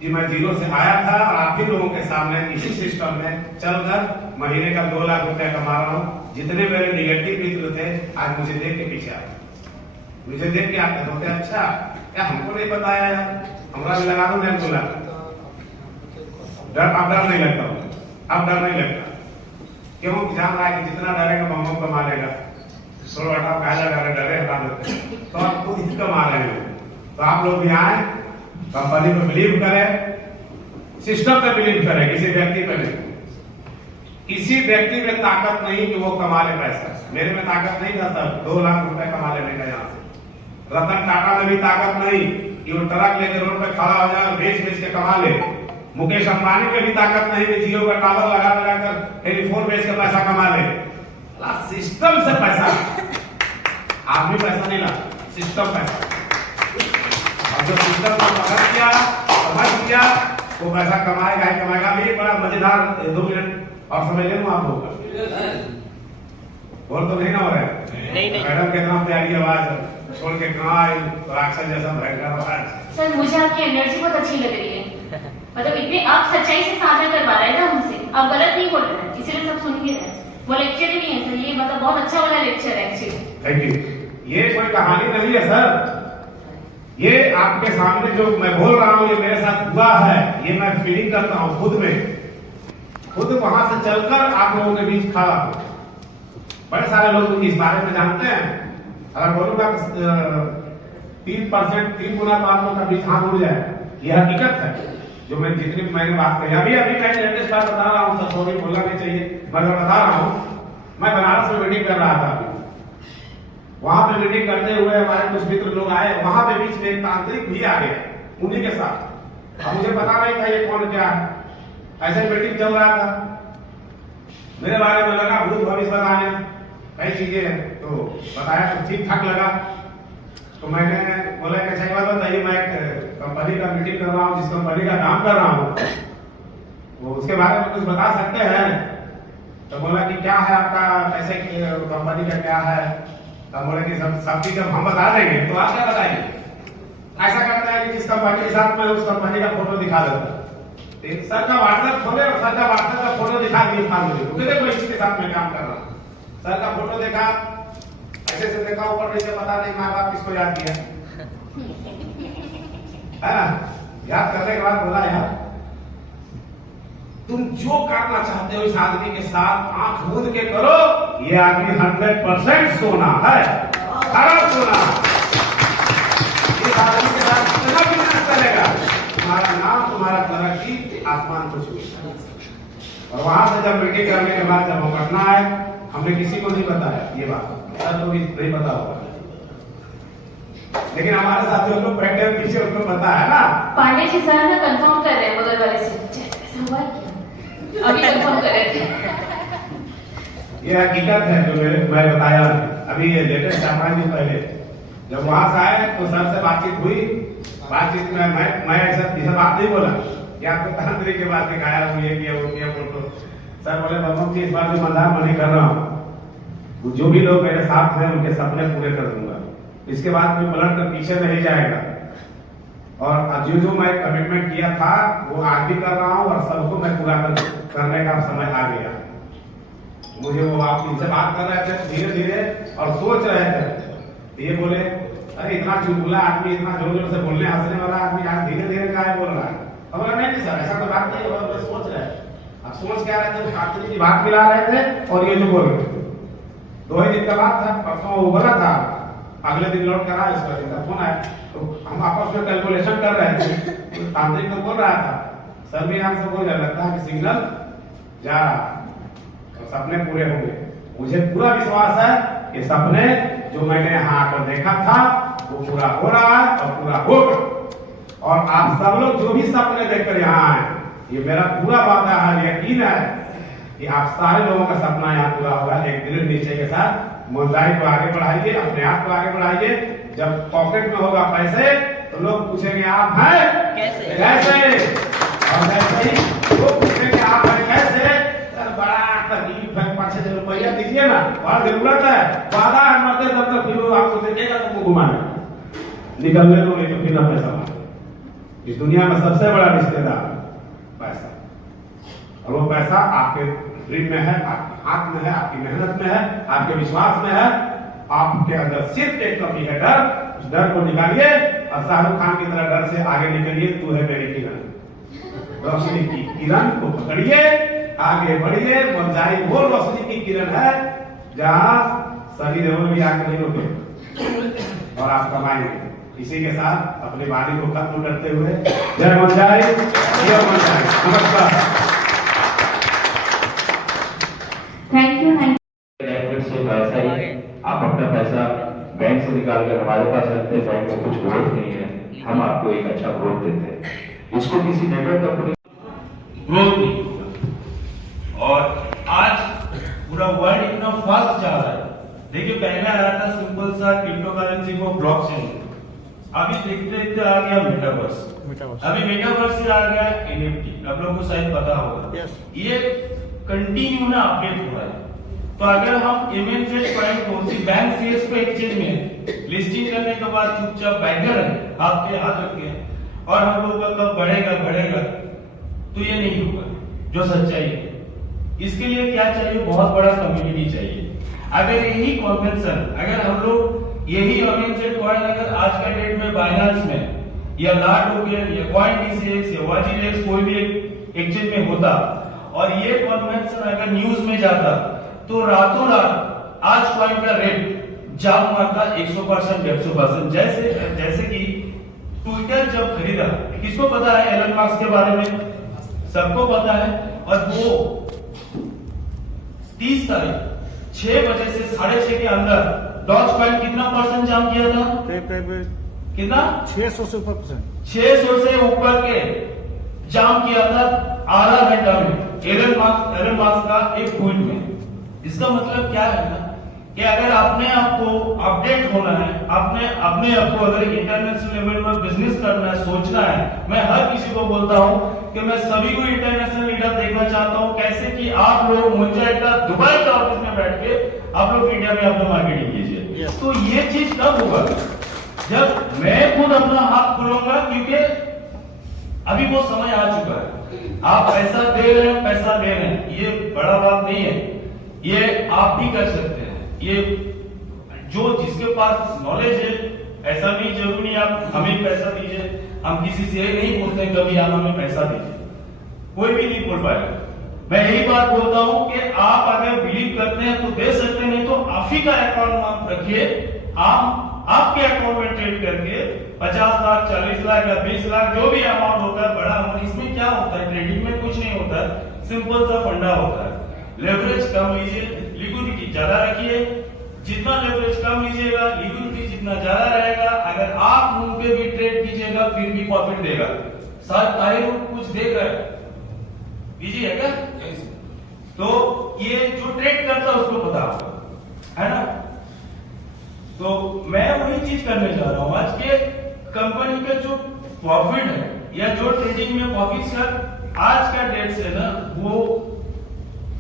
कि मैं 0 से आया था और आप ही लोगों के सामने इसी सिस्टम में चलकर महीने का 2 लाख रुपया कमा रहा हूँ। जितने मेरे निगेटिव मित्र थे आज मुझे देख के पीछे आए, मुझे देख के आप होते अच्छा क्या हमको नहीं बताया यार, हमारा भी लगा दो मैं बोला डर, अब डर नहीं लगता, अब डर नहीं लगता। क्यों? जान रहा है कि जितना डरेगा बम कमा लेगा, थोड़ा हटा पहला डरे हटा देते, तो आप खुद ही कमा रहे हो। तो आप लोग भी आए, कंपनी पे बिलीव करें, सिस्टम पे बिलीव करें, किसी व्यक्ति पे नहीं। किसी व्यक्ति में ताकत नहीं कि वो कमा ले पैसा, मेरे में ताकत नहीं था सर 2 लाख रुपए कमा लेने का यहाँ से। रतन टाटा में भी ताकत नहीं कि वो ट्रक लेकर रोड पे खड़ा हो जाए और बेच के कमा ले। मुकेश अंबानी में भी ताकत नहीं कि जियो का टावर लगा कर टेलीफोन बेच के पैसा कमा ले। सिस्टम से पैसा, आदमी पैसा नहीं ला, सिस्टम पैसा। और जो सिस्टम को पकड़ किया, समझ लिया, वो पैसा कमाएगा ही कमाएगा। अभी बड़ा मजेदार 2 मिनट और समझ ले आप लोग बोल तो नहीं ना हो रहा है? नहीं। मैडम कितना प्यारी आवाज छोड़ के कहाँ आई, राक्षस जैसा भयंकर आवाज। सर मुझे आपकी एनर्जी बहुत अच्छी लग रही है, मतलब इतने आप सच्चाई से साझा कर पा रहे हैं ना हमसे, आप गलत नहीं बोल रहे हैं, इसीलिए सब सुन के रहे। वो लेक्चर ही नहीं है सर, ये मतलब बहुत अच्छा वाला लेक्चर है एक्चुअली। Thank you. ये कोई कहानी नहीं है सर, ये आपके सामने जो मैं बोल रहा हूँ ये मेरे साथ हुआ है, ये मैं फीलिंग करता हूँ खुद में, खुद वहां से चलकर आप लोगों के बीच खड़ा हूँ। बड़े सारे लोग इस बारे में जानते हैं, अगर बोलूंगा 3% 3 गुना तो आप लोग का बीच हाथ उड़ जाए, यह हकीकत है। जो मैं जितनी मैंने बात कही अभी मैं लेटेस्ट बात बता रहा हूँ, सर सॉरी बोलना नहीं चाहिए, मैं बता रहा हूँ। मैं बनारस में मीटिंग कर रहा था अभी, वहां पे मीटिंग करते हुए हमारे कुछ मित्र लोग आए, वहां पे बीच में एक तांत्रिक भी आ गया उन्हीं के साथ। अब मुझे पता नहीं था ये कौन क्या है, ऐसे मीटिंग चल रहा था, मेरे बारे में लगा भूत भविष्य बताने कई चीजें, तो बताया तो ठीक ठाक लगा। तो मैंने बोला कि अच्छा बात बताइए, मैं कंपनी का मीटिंग कर रहा हूँ, जिस कंपनी का काम कर रहा हूँ वो उसके बारे में कुछ बता सकते हैं? तो बोला कि क्या है आपका, कैसे कंपनी का क्या है? तो बोले कि सब चीज जब हम बता देंगे तो आप क्या बताएंगे? ऐसा करता है कि जिस कंपनी के साथ में उस कंपनी का फोटो दिखा देता है, सर का व्हाट्सएप खोले और सर का व्हाट्सएप का फोटो दिखा दिए फालतू को, देखो इसके साथ में काम कर रहा हूँ। सर का फोटो देखा, ऐसे से देखा, ऊपर नीचे पता नहीं माँ बाप किसको याद किया है ना। याद करने के बाद बोला यार तुम जो करना चाहते हो इस आदमी के साथ आंख मूंद के करो, ये आदमी 100% सोना है, खरा सोना। इस आदमी के साथ कितना बिजनेस चलेगा, तुम्हारा नाम तुम्हारा तरक्की आसमान को छूएगा। और वहां से जब मीटिंग करने के बाद जब हम पटना आए, हमने किसी को नहीं बताया ये बात, सर तो भी नहीं पता होगा, लेकिन हमारे साथ जो लोग बैठे हैं पीछे उनको पता है ना। पांडे जी सर ना कंफर्म कर रहे हैं बगल वाले से, ऐसा हुआ क्या? अभी कंफर्म कर रहे थे। ये हकीकत है जो मैं बताया अभी, ये लेटेस्ट 4-5 दिन पहले जब वहां से आए तो सर से बातचीत हुई। बातचीत में मैं ऐसा बात नहीं बोला कि आपको तांत्रिक के बात दिखाया, ये किया वो किया फोटो। सर बोले बम्बम जी इस बार भी मजाक नहीं कर रहा हूँ, जो भी लोग मेरे साथ हैं उनके सपने पूरे कर दूंगा, इसके बाद में पलट कर पीछे नहीं जाएगा। और जो मैं कमिटमेंट किया था वो आज भी कर रहा हूँ और सबको मैं पूरा करने का समय आ गया। मुझे वो आप इनसे बात कर रहे थे धीरे धीरे और सोच रहे थे, ये बोले अरे इतना चुलबुला आदमी, इतना जोर जोर से बोलने हंसने वाला आदमी आज धीरे धीरे क्या बोल रहा है। हमारा नहीं सर ऐसा तो बात नहीं, और सोच रहे हैं। अब सोच क्या रहे थे, शास्त्री की बात मिला रहे थे और ये जो बोल रहे थे। 2 ही दिन का बात था, परसों वो बोला था, अगले दिन लौट कर आया, उसका दिन फोन आया, तो हम आपस में कैलकुलेशन कर रहे थे। तो तांत्रिक तो बोल रहा था, सर भी यहाँ से बोल रहा लगता है कि सिग्नल जा रहा तो सपने पूरे होंगे। मुझे पूरा विश्वास है कि सपने जो मैंने यहाँ आकर देखा था वो पूरा हो रहा है और पूरा होगा। और आप सब लोग जो भी सपने देखकर यहाँ आए, ये मेरा पूरा वादा है, यकीन है कि आप सारे लोगों का सपना यहाँ पूरा होगा। एक दृढ़ निश्चय के साथ ईमानदारी को आगे बढ़ाइए, अपने आप को आगे बढ़ाइए। जब पॉकेट में होगा पैसे तो लोग पूछेंगे आप हैं कैसे, और वैसे ही लोग पूछेंगे आप हैं तकलीफ है, 5-6 रुपया दीजिए ना, और जरूरत है, वादा है मरते तब तक फिर वो आपको देखेगा तुमको घुमाने, निकलने दो नहीं तो फिर ना पैसा मांगे। इस दुनिया में सबसे बड़ा रिश्तेदार पैसा, और वो पैसा आपके ड्रीम में है, आपके हाथ में है, आपकी मेहनत में है, आपके विश्वास में है। आपके अंदर सिर्फ एक कमी है, डर। उस डर को निकालिए और शाहरुख खान की तरह डर से आगे निकलिए। तू है मेरी किरण, रोशनी की किरण को पकड़िए, आगे बढ़िए। बंजाई वो रोशनी की किरण है जहां सनी देओल भी आगे नहीं रुके और आप कमाएंगे। इसी के साथ अपनी वाणी को खत्म करते हुए जय बंजाई, जय बंजाई, नमस्कार। Thank you. से पैसा ही आप अपना पैसा बैंक से निकाल कर हमारे पास रखते हैं, बैंक में कुछ ग्रोथ नहीं है, हम आपको एक अच्छा ग्रोथ देते हैं। इसको किसी नेटवर्क कंपनी ग्रोथ नहीं होगा। और आज पूरा वर्ल्ड इतना फास्ट जा रहा है। देखिए पहले आया था सिंपल सा क्रिप्टो करेंसी को ब्लॉकचेन, अभी देखते देखते आ गया मेटावर्स, अभी मेटावर्स से आ गया एनएफटी। आप लोगों को शायद पता होगा, ये कंटिन्यू ना अपडेट हो रहा है। तो अगर हम एमएनजेड पॉइंट को बैंक सीएस को एक्सचेंज में लिस्टिंग करने के बाद चुपचाप बैठे रहे आपके हाथ रखे और हम लोग का कब बढ़ेगा तो ये नहीं होगा जो सच्चाई है। इसके लिए क्या चाहिए, बहुत बड़ा कम्युनिटी चाहिए। अगर यही कॉन्वेंशन, अगर हम लोग यही एमएनजेड पॉइंट अगर आज का डेट में बाइनेंस में या लाट हो गया या CoinDCX या वाजीडेक्स कोई भी एक्सचेंज में होता और ये कॉन्वेंशन अगर न्यूज में जाता तो रातों रात आज कॉइन का रेट जाम मारता 100%, 150%। जैसे कि ट्विटर जब खरीदा, किसको पता है एलन मस्क के बारे में? सबको पता है। और वो 30 तारीख 6 बजे से 6:30 के अंदर डॉज कॉइन कितना परसेंट जाम किया था? कितना? 600 से ऊपर के जाम किया था आधा घंटा में एलन मस्क का एक ट्वीट में। इसका मतलब क्या है ना कि अगर अपने आप को अपडेट होना है, अपने आप को अगर इंटरनेशनल लेवल पर बिजनेस करना है, सोचना है, मैं हर किसी को बोलता हूं कि मैं सभी को इंटरनेशनल लीडर देखना चाहता हूं। कैसे कि आप लोग मुंजाइका दुबई के ऑफिस में बैठ के आप लोग इंडिया में अपना मार्केटिंग कीजिए। तो ये चीज कब होगा? जब मैं खुद अपना हाथ खोलूंगा, क्योंकि अभी वो समय आ चुका है। आप पैसा दे रहे हैं, ये बड़ा बात नहीं है, ये आप भी कर सकते हैं। ये जो जिसके पास नॉलेज है, ऐसा नहीं जरूरी नहीं आप हमें पैसा दीजिए, हम किसी से नहीं बोलते कभी आप हमें पैसा दीजिए, कोई भी नहीं बोल पाएगा। मैं यही बात बोलता हूं कि आप अगर बिलीव करते हैं तो दे सकते, नहीं तो आप ही का अकाउंट आप रखिए, आप आपके अकाउंट में ट्रेड करके 50 लाख 40 लाख या 20 लाख जो भी अमाउंट होता है, बड़ा अमाउंट। इसमें क्या होता है, ट्रेडिंग में कुछ नहीं होता है, सिंपल सा फंडा होता है। लेवरेज कम लीजिए, लिक्विडिटी ज्यादा रखिए। जितना लेवरेज कम लीजिएगा, लिक्विडिटी जितना ज्यादा रहेगा। अगर आप मुंह पे भी ट्रेड कीजिएगा फिर भी प्रॉफिट देगा। शायद ताहिर कुछ देख रहा है, बिजी है क्या? तो ये जो ट्रेड करता है उसको पता होगा, है ना? तो मैं वही चीज करने जा रहा हूं आज के कंपनी का जो प्रॉफिट है या जो ट्रेडिंग में प्रॉफिट सर आज का डेट से ना वो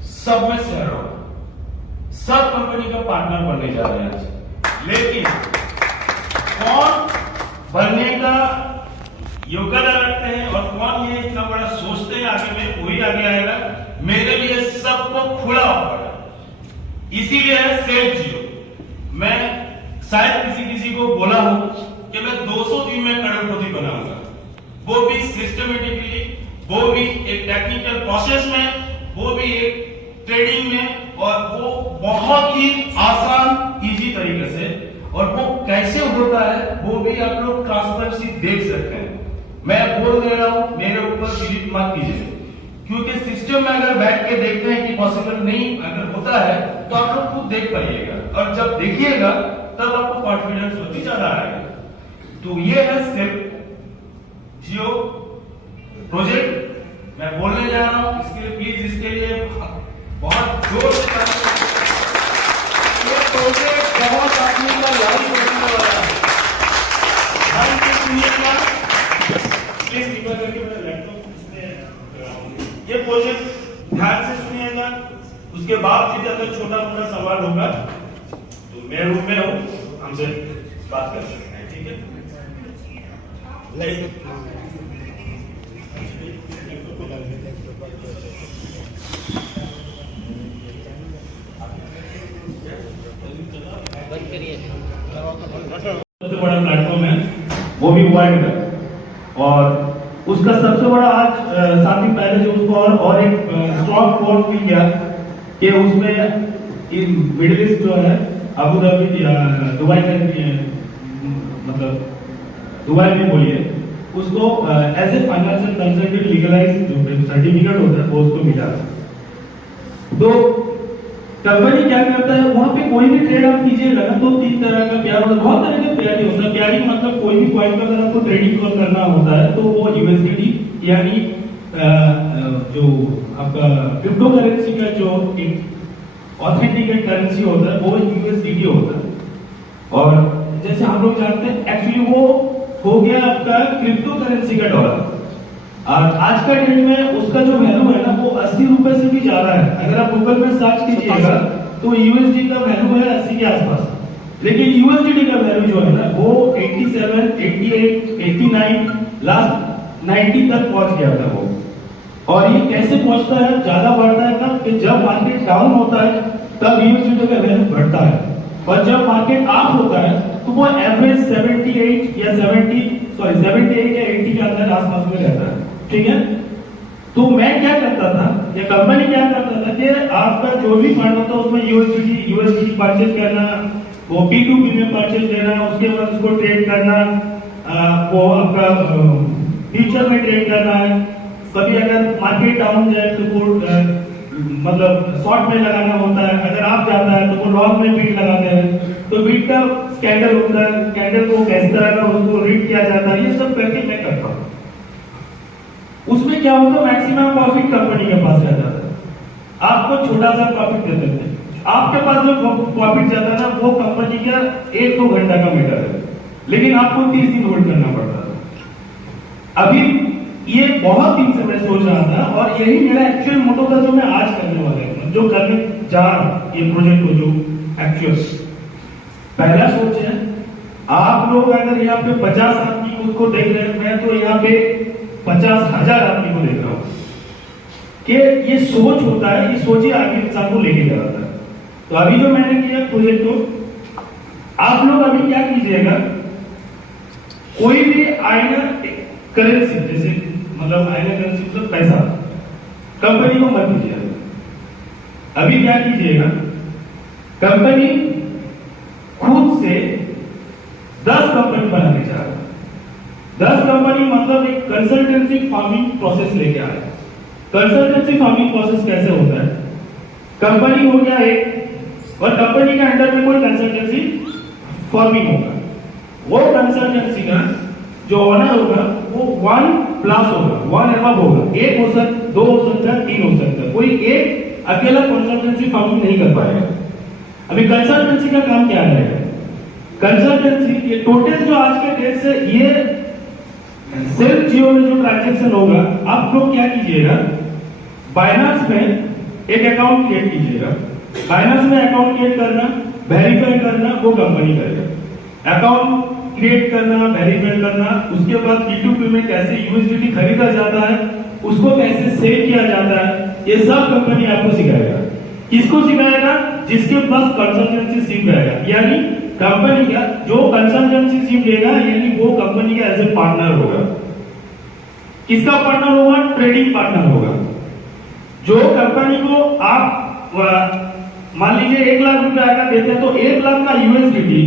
सब में शेयर होगा, सब कंपनी का पार्टनर बनने जा रहे हैं आज। लेकिन कौन बनने का योग्यता रखते हैं और कौन ये इतना बड़ा सोचते हैं आगे में, वही आगे आएगा। मेरे लिए सबको खुला ऑफर है, इसीलिए है सेफ जियो। मैं शायद किसी को बोला हूं कि मैं 200 दिन में करोड़पति बनाऊंगा, वो भी सिस्टमेटिकली, वो भी एक टेक्निकल प्रोसेस में, वो भी एक ट्रेडिंग में, और वो बहुत ही आसान इजी तरीके से। और वो कैसे होता है वो भी आप लोग ट्रांसपेरेंसी देख सकते हैं। मैं बोल दे रहा हूं, मेरे ऊपर बिलीव मत कीजिए, क्योंकि सिस्टम में अगर बैठ के देखते हैं कि पॉसिबल नहीं अगर होता है तो आप लोग खुद देख पाइएगा, और जब देखिएगा तब आपको कॉन्फिडेंस होती ज्यादा आएगा। तो ये है सिर्फ जियो प्रोजेक्ट मैं बोलने जा रहा हूं। इसके लिए प्लीज, इसके लिए बहुत जोर से ये प्रोजेक्ट बहुत आदमी का लाइव होने वाला है। ध्यान से सुनिएगा प्लीज, कृपया करके मेरा लैपटॉप ये प्रोजेक्ट ध्यान से सुनिएगा। उसके बावजूद अगर छोटा मोटा सवाल होगा तो मैं रूम में हूँ, हमसे बात कर सकते हैं, ठीक है? सबसे बड़ा प्लेटफॉर्म है वो भी वर्ल्ड का, और उसका सबसे बड़ा आज 7 दिन पहले जो उसको और एक स्ट्रॉन्ग कोर्ट मिल गया कि उसमें मिडिल ईस्ट जो है अबू धाबी दुबई का मतलब दुबई में बोलिए उसको as a financial consultant legalize जो सर्टिफिकेट होता है वो उसको मिला। तो कंपनी क्या करता है, वहां पे कोई भी ट्रेड आप कीजिएगा ना तो 3 तरह का प्यार होता है, बहुत तरह के प्यार होता है। प्यारिंग मतलब कोई भी कॉइन का अगर आपको ट्रेडिंग करना होता है तो वो यूएसडीटी यानी जो आपका क्रिप्टो करेंसी का जो ऑथेंटिकेट करेंसी होता है वो यूएसडीटी होता है। और जैसे हम लोग जानते हैं एक्चुअली वो हो गया आपका क्रिप्टो करेंसी का डॉलर, और आज का डेट में उसका जो वैल्यू है ना वो 80 रुपए से भी ज्यादा है। अगर आप गूगल पे सर्च कीजिएगा तो यूएसडी का वैल्यू है 80 के आसपास, लेकिन यूएसडी का वैल्यू जो है ना वो 87, 88, 89, लास्ट 90 तक पहुंच गया था वो। और ये कैसे पहुंचता है, ज्यादा बढ़ता है तब कि जब मार्केट डाउन होता है तब यूएसडी का वैल्यू बढ़ता है, और जब मार्केट अप होता है तो वो एवरेज 78 या 78 या 80 के अंदर आसपास में रहता है, ठीक है? तो मैं क्या करता था या कंपनी क्या करता था कि आपका जो भी फंड होता है उसमें यूएसडी परचेज करना, वो P2P में परचेज करना, उसके बाद उसको ट्रेड करना, वो आपका फ्यूचर में ट्रेड करना है। कभी अगर मार्केट डाउन जाए तो वो मतलब शॉर्ट में लगाना होता है, अगर आप जाता है तो वो लॉन्ग में बीट लगाते हैं। तो बीट का कैंडल होता है, कैंडल को किस तरह का उसको रीड किया जाता है, ये सब करके मैं करता हूँ। उसमें क्या होता है, मैक्सिमम प्रॉफिट कंपनी के पास रह जाता है, आपको छोटा सा प्रॉफिट दे देते हैं। आपके पास जो प्रॉफिट जाता है ना वो कंपनी का 1-2 घंटा का मैटर है, लेकिन आपको 30 दिन होल्ड करना पड़ता है। अभी ये बहुत दिन से मैं सोच रहा था, और यही मेरा एक्चुअल मोटो था जो मैं आज करने वाला हूं, जो करने जा रहा हूं ये प्रोजेक्ट को, जो एक्चुअल पहला सोच है। आप लोग अगर यहाँ पे 50 आदमी खुद को देख रहे हैं, मैं तो यहाँ पे 50,000 आदमी को देख रहा हूं कि ये सोच होता है, ये सोचिए आगे इंसान को लेके जाता है। तो अभी जो मैंने किया प्रोजेक्ट को, आप लोग अभी क्या कीजिएगा, कोई भी आईना करेंसी, जैसे मतलब आईना करेंसी मतलब पैसा, कंपनी को मत दीजिएगा। अभी क्या कीजिएगा, कंपनी खुद से 10 कंपनी बनाने जा रहा है। 10 कंपनी मतलब एक कंसल्टेंसी फार्मिंग प्रोसेस लेके आए। कंसल्टेंसी फार्मिंग प्रोसेस कैसे होता है, कंपनी हो गया एक, और कंपनी के अंडर में कोई कंसल्टेंसी फार्मिंग होगा। वो कंसल्टेंसी का जो ओनर होगा वो 1+ होगा, 1 एबव होगा, 1 हो सकता, 2 हो सकता, 3 हो सकता। कोई एक अकेला कंसल्टेंसी फार्मिंग नहीं कर पाएगा। अभी कंसल्टेंसी का काम क्या रहेगा, कंसल्टेंसी ये टोटल जो आज के डेट से ये सेल्फ जियो में जो ट्रांजैक्शन होगा, आप लोग क्या कीजिएगा, बाइनांस में एक अकाउंट क्रिएट कीजिएगा। बाइनांस में अकाउंट क्रिएट करना, वेरीफाई करना वो कंपनी करेगा। अकाउंट क्रिएट करना, वेरीफाई करना, उसके बाद P2P में कैसे यूएसडीटी खरीदा जाता है, उसको कैसे सेल किया जाता है, ये सब कंपनी आपको सिखाएगा। किसको सिखाएगा, जिसके पास कंसल्टेंसी सिम रहेगा, यानी कंपनी का जो कंसल्टेंसी सिम लेगा, यानी वो कंपनी का एज ए पार्टनर होगा। किसका पार्टनर होगा, ट्रेडिंग पार्टनर होगा। जो कंपनी को आप मान लीजिए 1 लाख रुपए अगर देते हैं तो 1 लाख का यूएसडीटी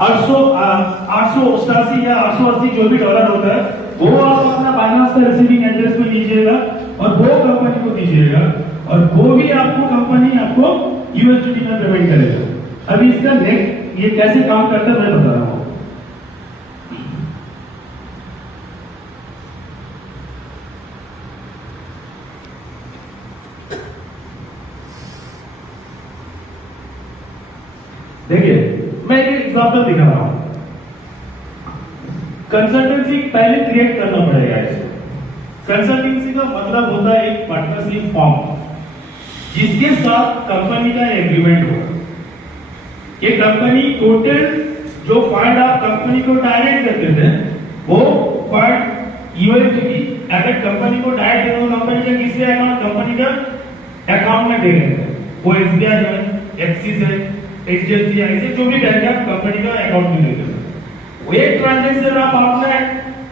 888 या 880 जो भी डॉलर होता है वो आप अपना बाइनांस का रिसीविंग एड्रेस पे लीजिएगा और वो कंपनी को दीजिएगा, और वो भी आपको कंपनी आपको यूएसडीटी में पेमेंट करेगा। अभी इसका नेक्स्ट ये कैसे काम करता है मैं बता रहा हूं। देखिए मैं एक एग्जांपल दिखा रहा हूं। कंसल्टेंसी पहले क्रिएट करना पड़ेगा। इसको कंसल्टेंसी का मतलब होता है एक पार्टनरशिप फॉर्म। जिसके साथ कंपनी का एग्रीमेंट होगा। ये कंपनी टोटल जो फंड आप कंपनी को डायरेक्ट देते थे वो फंड यूएसडी अगर कंपनी को डायरेक्ट देते तो कंपनी का किससे अकाउंट, कंपनी का अकाउंट में दे रहे थे। वो एसबीआई है, एक्सिस है, एचडीएफसी है, ऐसे जो भी बैंक है कंपनी का अकाउंट में देते थे। वो एक ट्रांजेक्शन आप आपने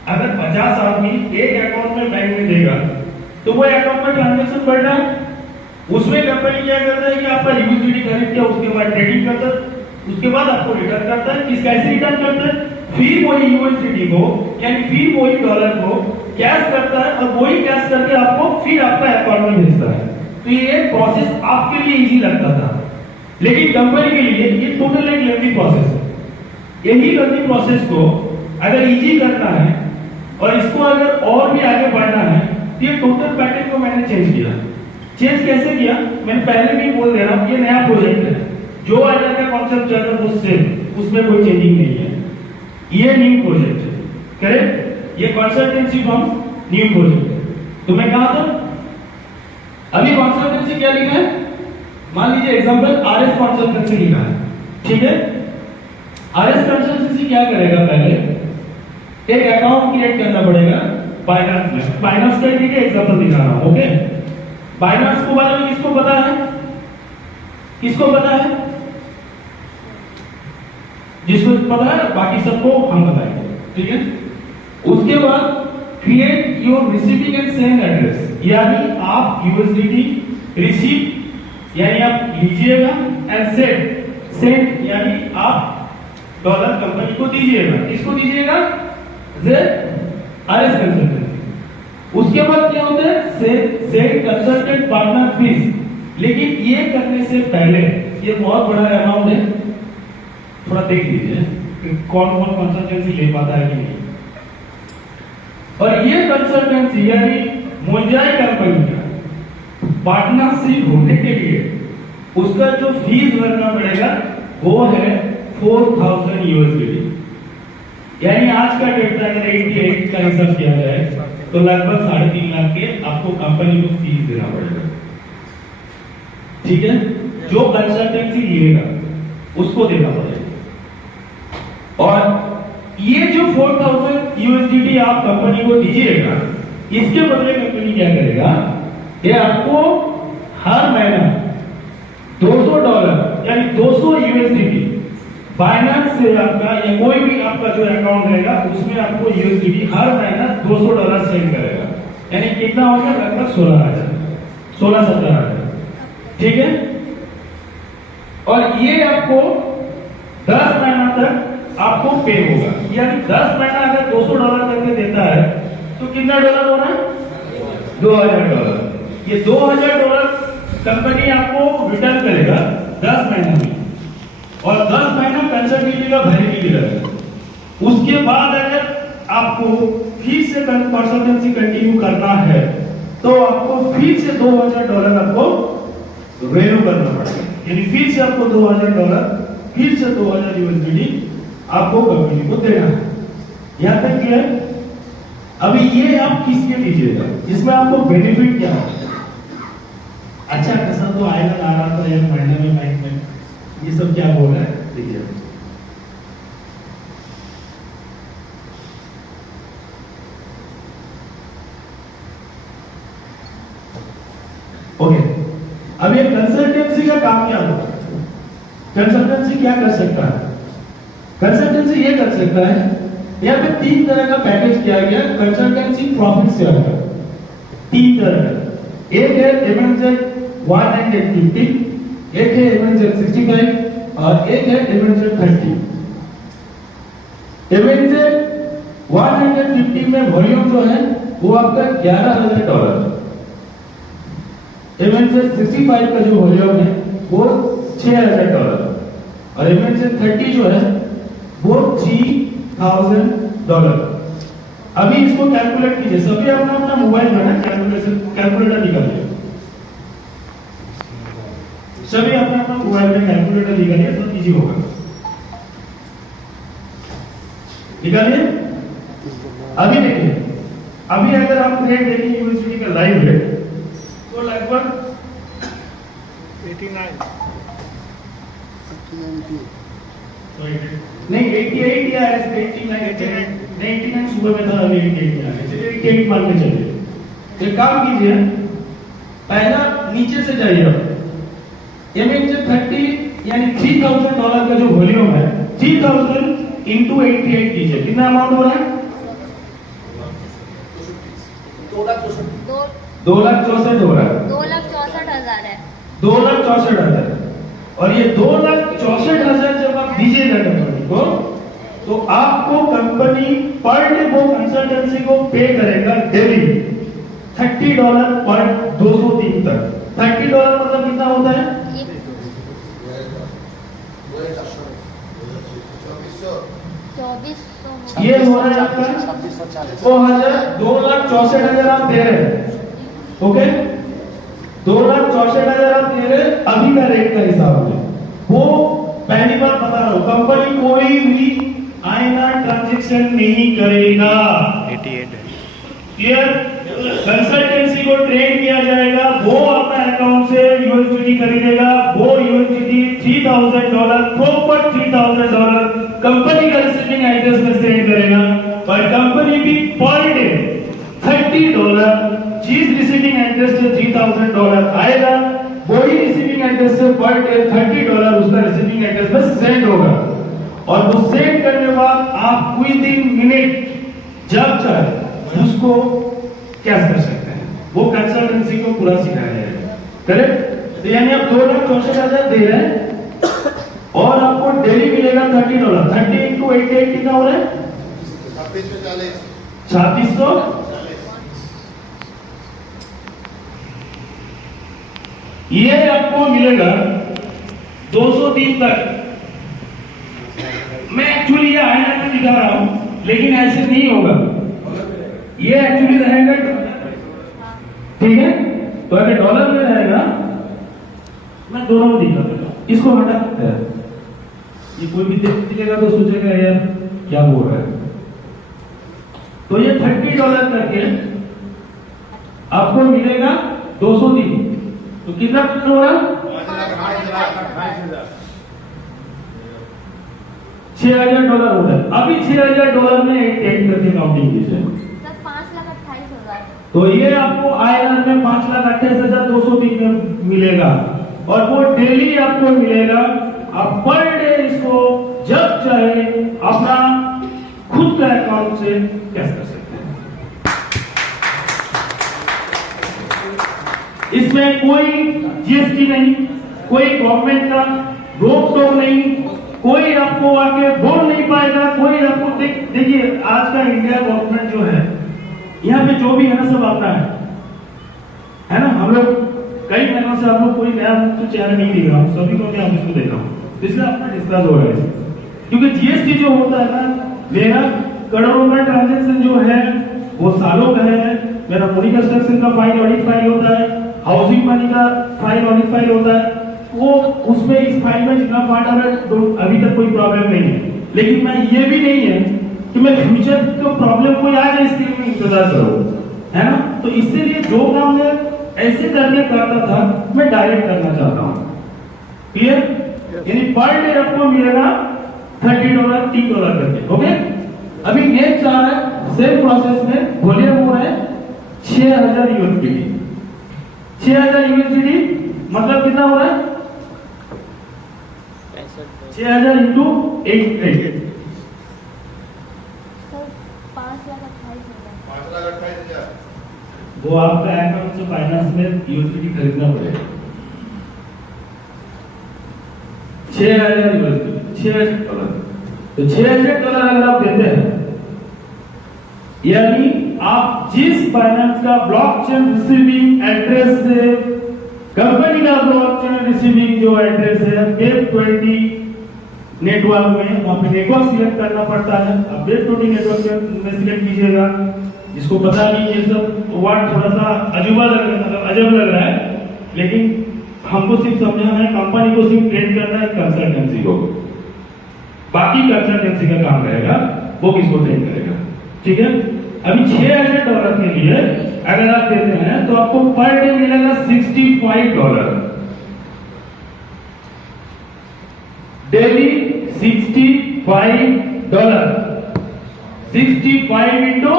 अगर 50 आदमी एक अकाउंट में बैंक में देगा तो वो अकाउंट में ट्रांजेक्शन बढ़ रहा है। उसमें कंपनी क्या करता है कि आपका यूएसडी खरीद के उसके बाद ट्रेडिंग करता है, उसके बाद आपको रिटर्न करता है। किस कैसे रिटर्न करता है, फिर वही यूएसडी को यानी फिर वही डॉलर को कैश करता है और वही कैश करके आपको फिर आपका अकाउंट में भेजता है। तो ये प्रोसेस आपके लिए इजी लगता था, लेकिन कंपनी के लिए ये टोटल एक लेंथी प्रोसेस है। यही लेंथी प्रोसेस को अगर इजी करना है और इसको अगर और भी आगे बढ़ना है तो ये टोटल पैटर्न को मैंने चेंज किया। चेंज कैसे किया, मैंने पहले भी बोल दे रहा हूं, ये नया प्रोजेक्ट है। जो अगर का कॉन्सेप्ट चल रहा है वो सेम, उसमें कोई चेंजिंग नहीं है। ये न्यू प्रोजेक्ट है, करेक्ट। ये कंसल्टेंसी फॉर्म न्यू प्रोजेक्ट है। तो मैं कहा था अभी कंसल्टेंसी क्या लिखा है, मान लीजिए एग्जांपल आरएस कंसल्टेंसी लिखा है, ठीक है। आरएस कंसल्टेंसी क्या करेगा, पहले एक अकाउंट क्रिएट करना पड़ेगा बाइनांस में। बाइनांस का ठीक है एग्जांपल दिखा रहा हूं, ओके। बाइनांस को बारे में किसको पता है, किसको पता है, जिसको पता है बाकी सबको हम बताएंगे, ठीक है। उसके बाद create your receiving end send address, यानी आप यूएसडीटी रिसीव यानी आप लीजिएगा एंड सेंड यानी आप डॉलर कंपनी को दीजिएगा। किसको दीजिएगा, आरएस कंसल्टेंट। उसके बाद क्या होता है, सेंड कंसल्टेंट पार्टनर फीस। लेकिन ये करने से पहले ये बहुत बड़ा अमाउंट है, थोड़ा देख लीजिए कौन कौन कंसल्टेंसी ले पाता है कि नहीं। और ये कंसल्टेंसी यानी मुंजाई कंपनी का पार्टनरशिप होने के लिए उसका जो फीस भरना पड़ेगा वो है 4000 यूएसडी। यानी आज का डेट अगर 88 का हिसाब किया जाए तो लगभग 3.5 लाख के आपको कंपनी को फीस देना पड़ेगा, ठीक है। जो कंसल्टेंसी लेगा उसको देना पड़ेगा। और ये जो 4000 यूएसडी आप कंपनी को दीजिएगा, इसके बदले कंपनी क्या करेगा, ये आपको हर महीना $200 यानी 200 यूएसडी बाइनांस से आपका या कोई भी आपका जो अकाउंट रहेगा उसमें आपको यूएसडी हर महीना $200 सेंड करेगा। यानी कितना हो गया, लगभग 16,000 ठीक है। और ये आपको 10 महीना तक आपको पे होगा। यानी 10 महीना अगर $200 करके देता है तो कितना डॉलर हो रहा है, $2000। ये $2000 कंपनी आपको रिटर्न करेगा 10 महीने में, और 10 महीना कंसल्टेंसी का वैलिडिटी रहेगा। उसके बाद अगर आपको फिर से कंसल्टेंसी कंटिन्यू करना है तो आपको फिर से $2000 आपको रेन्यू करना पड़ेगा। यानी फिर से आपको $2000 फिर से 2000 यूएसडी आपको कंपनी को देना है। यहां तक क्लियर। अभी ये आप किसके दीजिएगा, इसमें आपको बेनिफिट क्या है। अच्छा कैसा तो आएगा आ रहा था एक महीने में बैंक में, ये सब क्या बोल रहा है देखिए। ओके, अब ये कंसल्टेंसी का काम क्या होता है। कंसल्टेंसी क्या कर सकता है, कंसल्टेंसी ये कर सकता है, यहाँ पे 3 तरह का पैकेज किया गया कंसल्टेंसी प्रॉफिट शेयर का। 3 तरह का, एक है एमएनजेड 150, एक है एमएनजेड 65 और एक है एमएनजेड 30। एमएनजेड 150 में वॉल्यूम जो है वो आपका $11,000। एमएनजेड 65 का जो वॉल्यूम है वो $6,000 और एमएनजेड 30 जो है वो $3,000। अभी इसको कैलकुलेट कीजिए, सभी अपना अपना मोबाइल में कैलकुलेटर निकालिए, सभी अपना अपना मोबाइल में कैलकुलेटर निकालिए तो इजी होगा। निकालिए। अभी देखिए, अभी अगर आप रेट देखें यूनिवर्सिटी का लाइव रेट तो लगभग नहीं 88 या 89 नहीं 89 सुबह में था, अभी 88 आ गया। चलिए 88 मान के चलिए। तो एक काम कीजिए, पहला नीचे से जाइए आप। ये मीन्स 30 यानी $3000 का जो वॉल्यूम है 3000 इंटू 88 कीजिए, कितना अमाउंट हो रहा है? 2,64,000 हो रहा है। 2,64,000 है। 2,64,000 और ये 2,64,000 जब आप दीजिएगा कंपनी को, तो आपको कंपनी पर डे वो कंसल्टेंसी को पे करेगा डेली $30 पर 203 तक। $30 मतलब कितना होता है? 2400। ये हो रहा है आपका 2,64,000 आप दे रहे हैं। ओके, 2,64,000 आप दे रहे हैं अभी का रेट का हिसाब में। वो पहली बार बता रहा हूं, कंपनी कोई भी आईना ट्रांजैक्शन नहीं करेगा। 88 है। क्लियर? कंसल्टेंसी को ट्रेन किया जाएगा, वो अपना अकाउंट से यूएसडीटी खरीदेगा, वो यूएसडीटी $3,000 प्रॉपर $3,000 कंपनी का रिसीविंग एड्रेस में सेंड करेगा, और कंपनी भी पर डे $30 जिस रिसीविंग एड्रेस से $3,000 आएगा, वही रिसीविंग एड्रेस से पर डे $30 उसका रिसीविंग एड्रेस में सेंड होगा। और वो सेंड करने के बाद आप विद इन मिनट जब चाहे उसको कैश कर सकते हैं। वो कंसल्टेंसी को पूरा सिखाया जाएगा। करेक्ट? तो यानी आप 2,64,000 दे रहे हैं और आपको डेली मिलेगा $30। 30 इंटू 88 कितना हो रहा है? 3600। ये आपको मिलेगा 203 तक। मैं एक्चुअली ये आईना में दिखा रहा हूं, लेकिन ऐसे नहीं होगा। ये एक्चुअली रहेगा, ठीक है? तो अगर डॉलर में रहेगा, मैं दोनों में दिखा देता हूं। इसको हटा सकते हैं, ये कोई भी दिखेगा तो सोचेगा यार क्या बोल रहा है। तो ये $30 करके आपको मिलेगा 203। तो कितना हो रहा? $6,000 होता है। अभी $6,000 में एक करके काउंटिंग कीजिए। 5,28,000। तो ये आपको आईएनआर में 5,28,203 में मिलेगा, और वो डेली आपको मिलेगा। आप पर डे इसको जब चाहे अपना खुद का अकाउंट से कैश कर सकते हैं। इसमें कोई जीएसटी नहीं, कोई गवर्नमेंट का रोक टोक नहीं, कोई आपको आके बोल नहीं पाएगा, कोई आपको देखिए आज का इंडिया गवर्नमेंट जो है, यहाँ पे जो भी है ना सब अपना है ना। हम लोग कई महीनों से आप लोग कोई नया तो चेहरा नहीं दिख रहा हूँ, सभी को मैं ऑफिस को देख रहा हूँ, इसलिए अपना डिस्कस हो रहा है। क्योंकि जीएसटी जो होता है ना, मेरा करोड़ों का ट्रांजेक्शन जो है वो सालों का है। मेरा मनी कंस्ट्रक्शन का फाइल ऑडिट फाइल होता है, हाउसिंग मनी का फाइल ऑडिट फाइल होता है। वो उसमें इस फाइल में जितना पार्ट आ रहा है तो अभी तक कोई प्रॉब्लम नहीं है। लेकिन मैं ये भी नहीं है कि मैं फ्यूचर को प्रॉब्लम कोई आ जाए इसके लिए इंतजार करूं, है ना। तो इसीलिए जो काम मैं ऐसे करके करता था, मैं डायरेक्ट करना चाहता हूं। क्लियर? यानी पर डे आपको मिलेगा $30 $3 करके। ओके, अभी नेक्स्ट आ रहा है सेम प्रोसेस में, वॉल्यूम हो रहा है 6,000 यूएसडी। 6,000 यूएसडी मतलब कितना हो रहा है? 6,000 इंटू 88। 5,28,000। वो आपका अकाउंट से फाइनेंस में यूएसडी खरीदना पड़ेगा। 6,000 यूएसडी, $6,000। तो $6,000 अगर आप देते हैं, यानी आप जिस फाइनेंस का ब्लॉकचेन रिसीविंग एड्रेस से, कंपनी का ब्लॉकचेन रिसीविंग जो एड्रेस है वेब20 नेटवर्क में, वहां पे नेटवर्क सिलेक्ट करना पड़ता है। अब वेब20 नेटवर्क में सिलेक्ट कीजिएगा। जिसको पता नहीं, ये सब वर्ड थोड़ा सा अजूबा लग रहा है, मतलब अजब लग रहा है, लेकिन हमको सिर्फ समझाना है, कंपनी को सिर्फ ट्रेन करना है, कंसल्टेंसी को। बाकी कंसल्टेंसी का काम रहेगा, वो किसको ट्रेन करेगा। ठीक है? अभी $6,000 के लिए अगर आप देते हैं तो आपको पर डे मिलेगा $65। डेली $65, 65 इंटू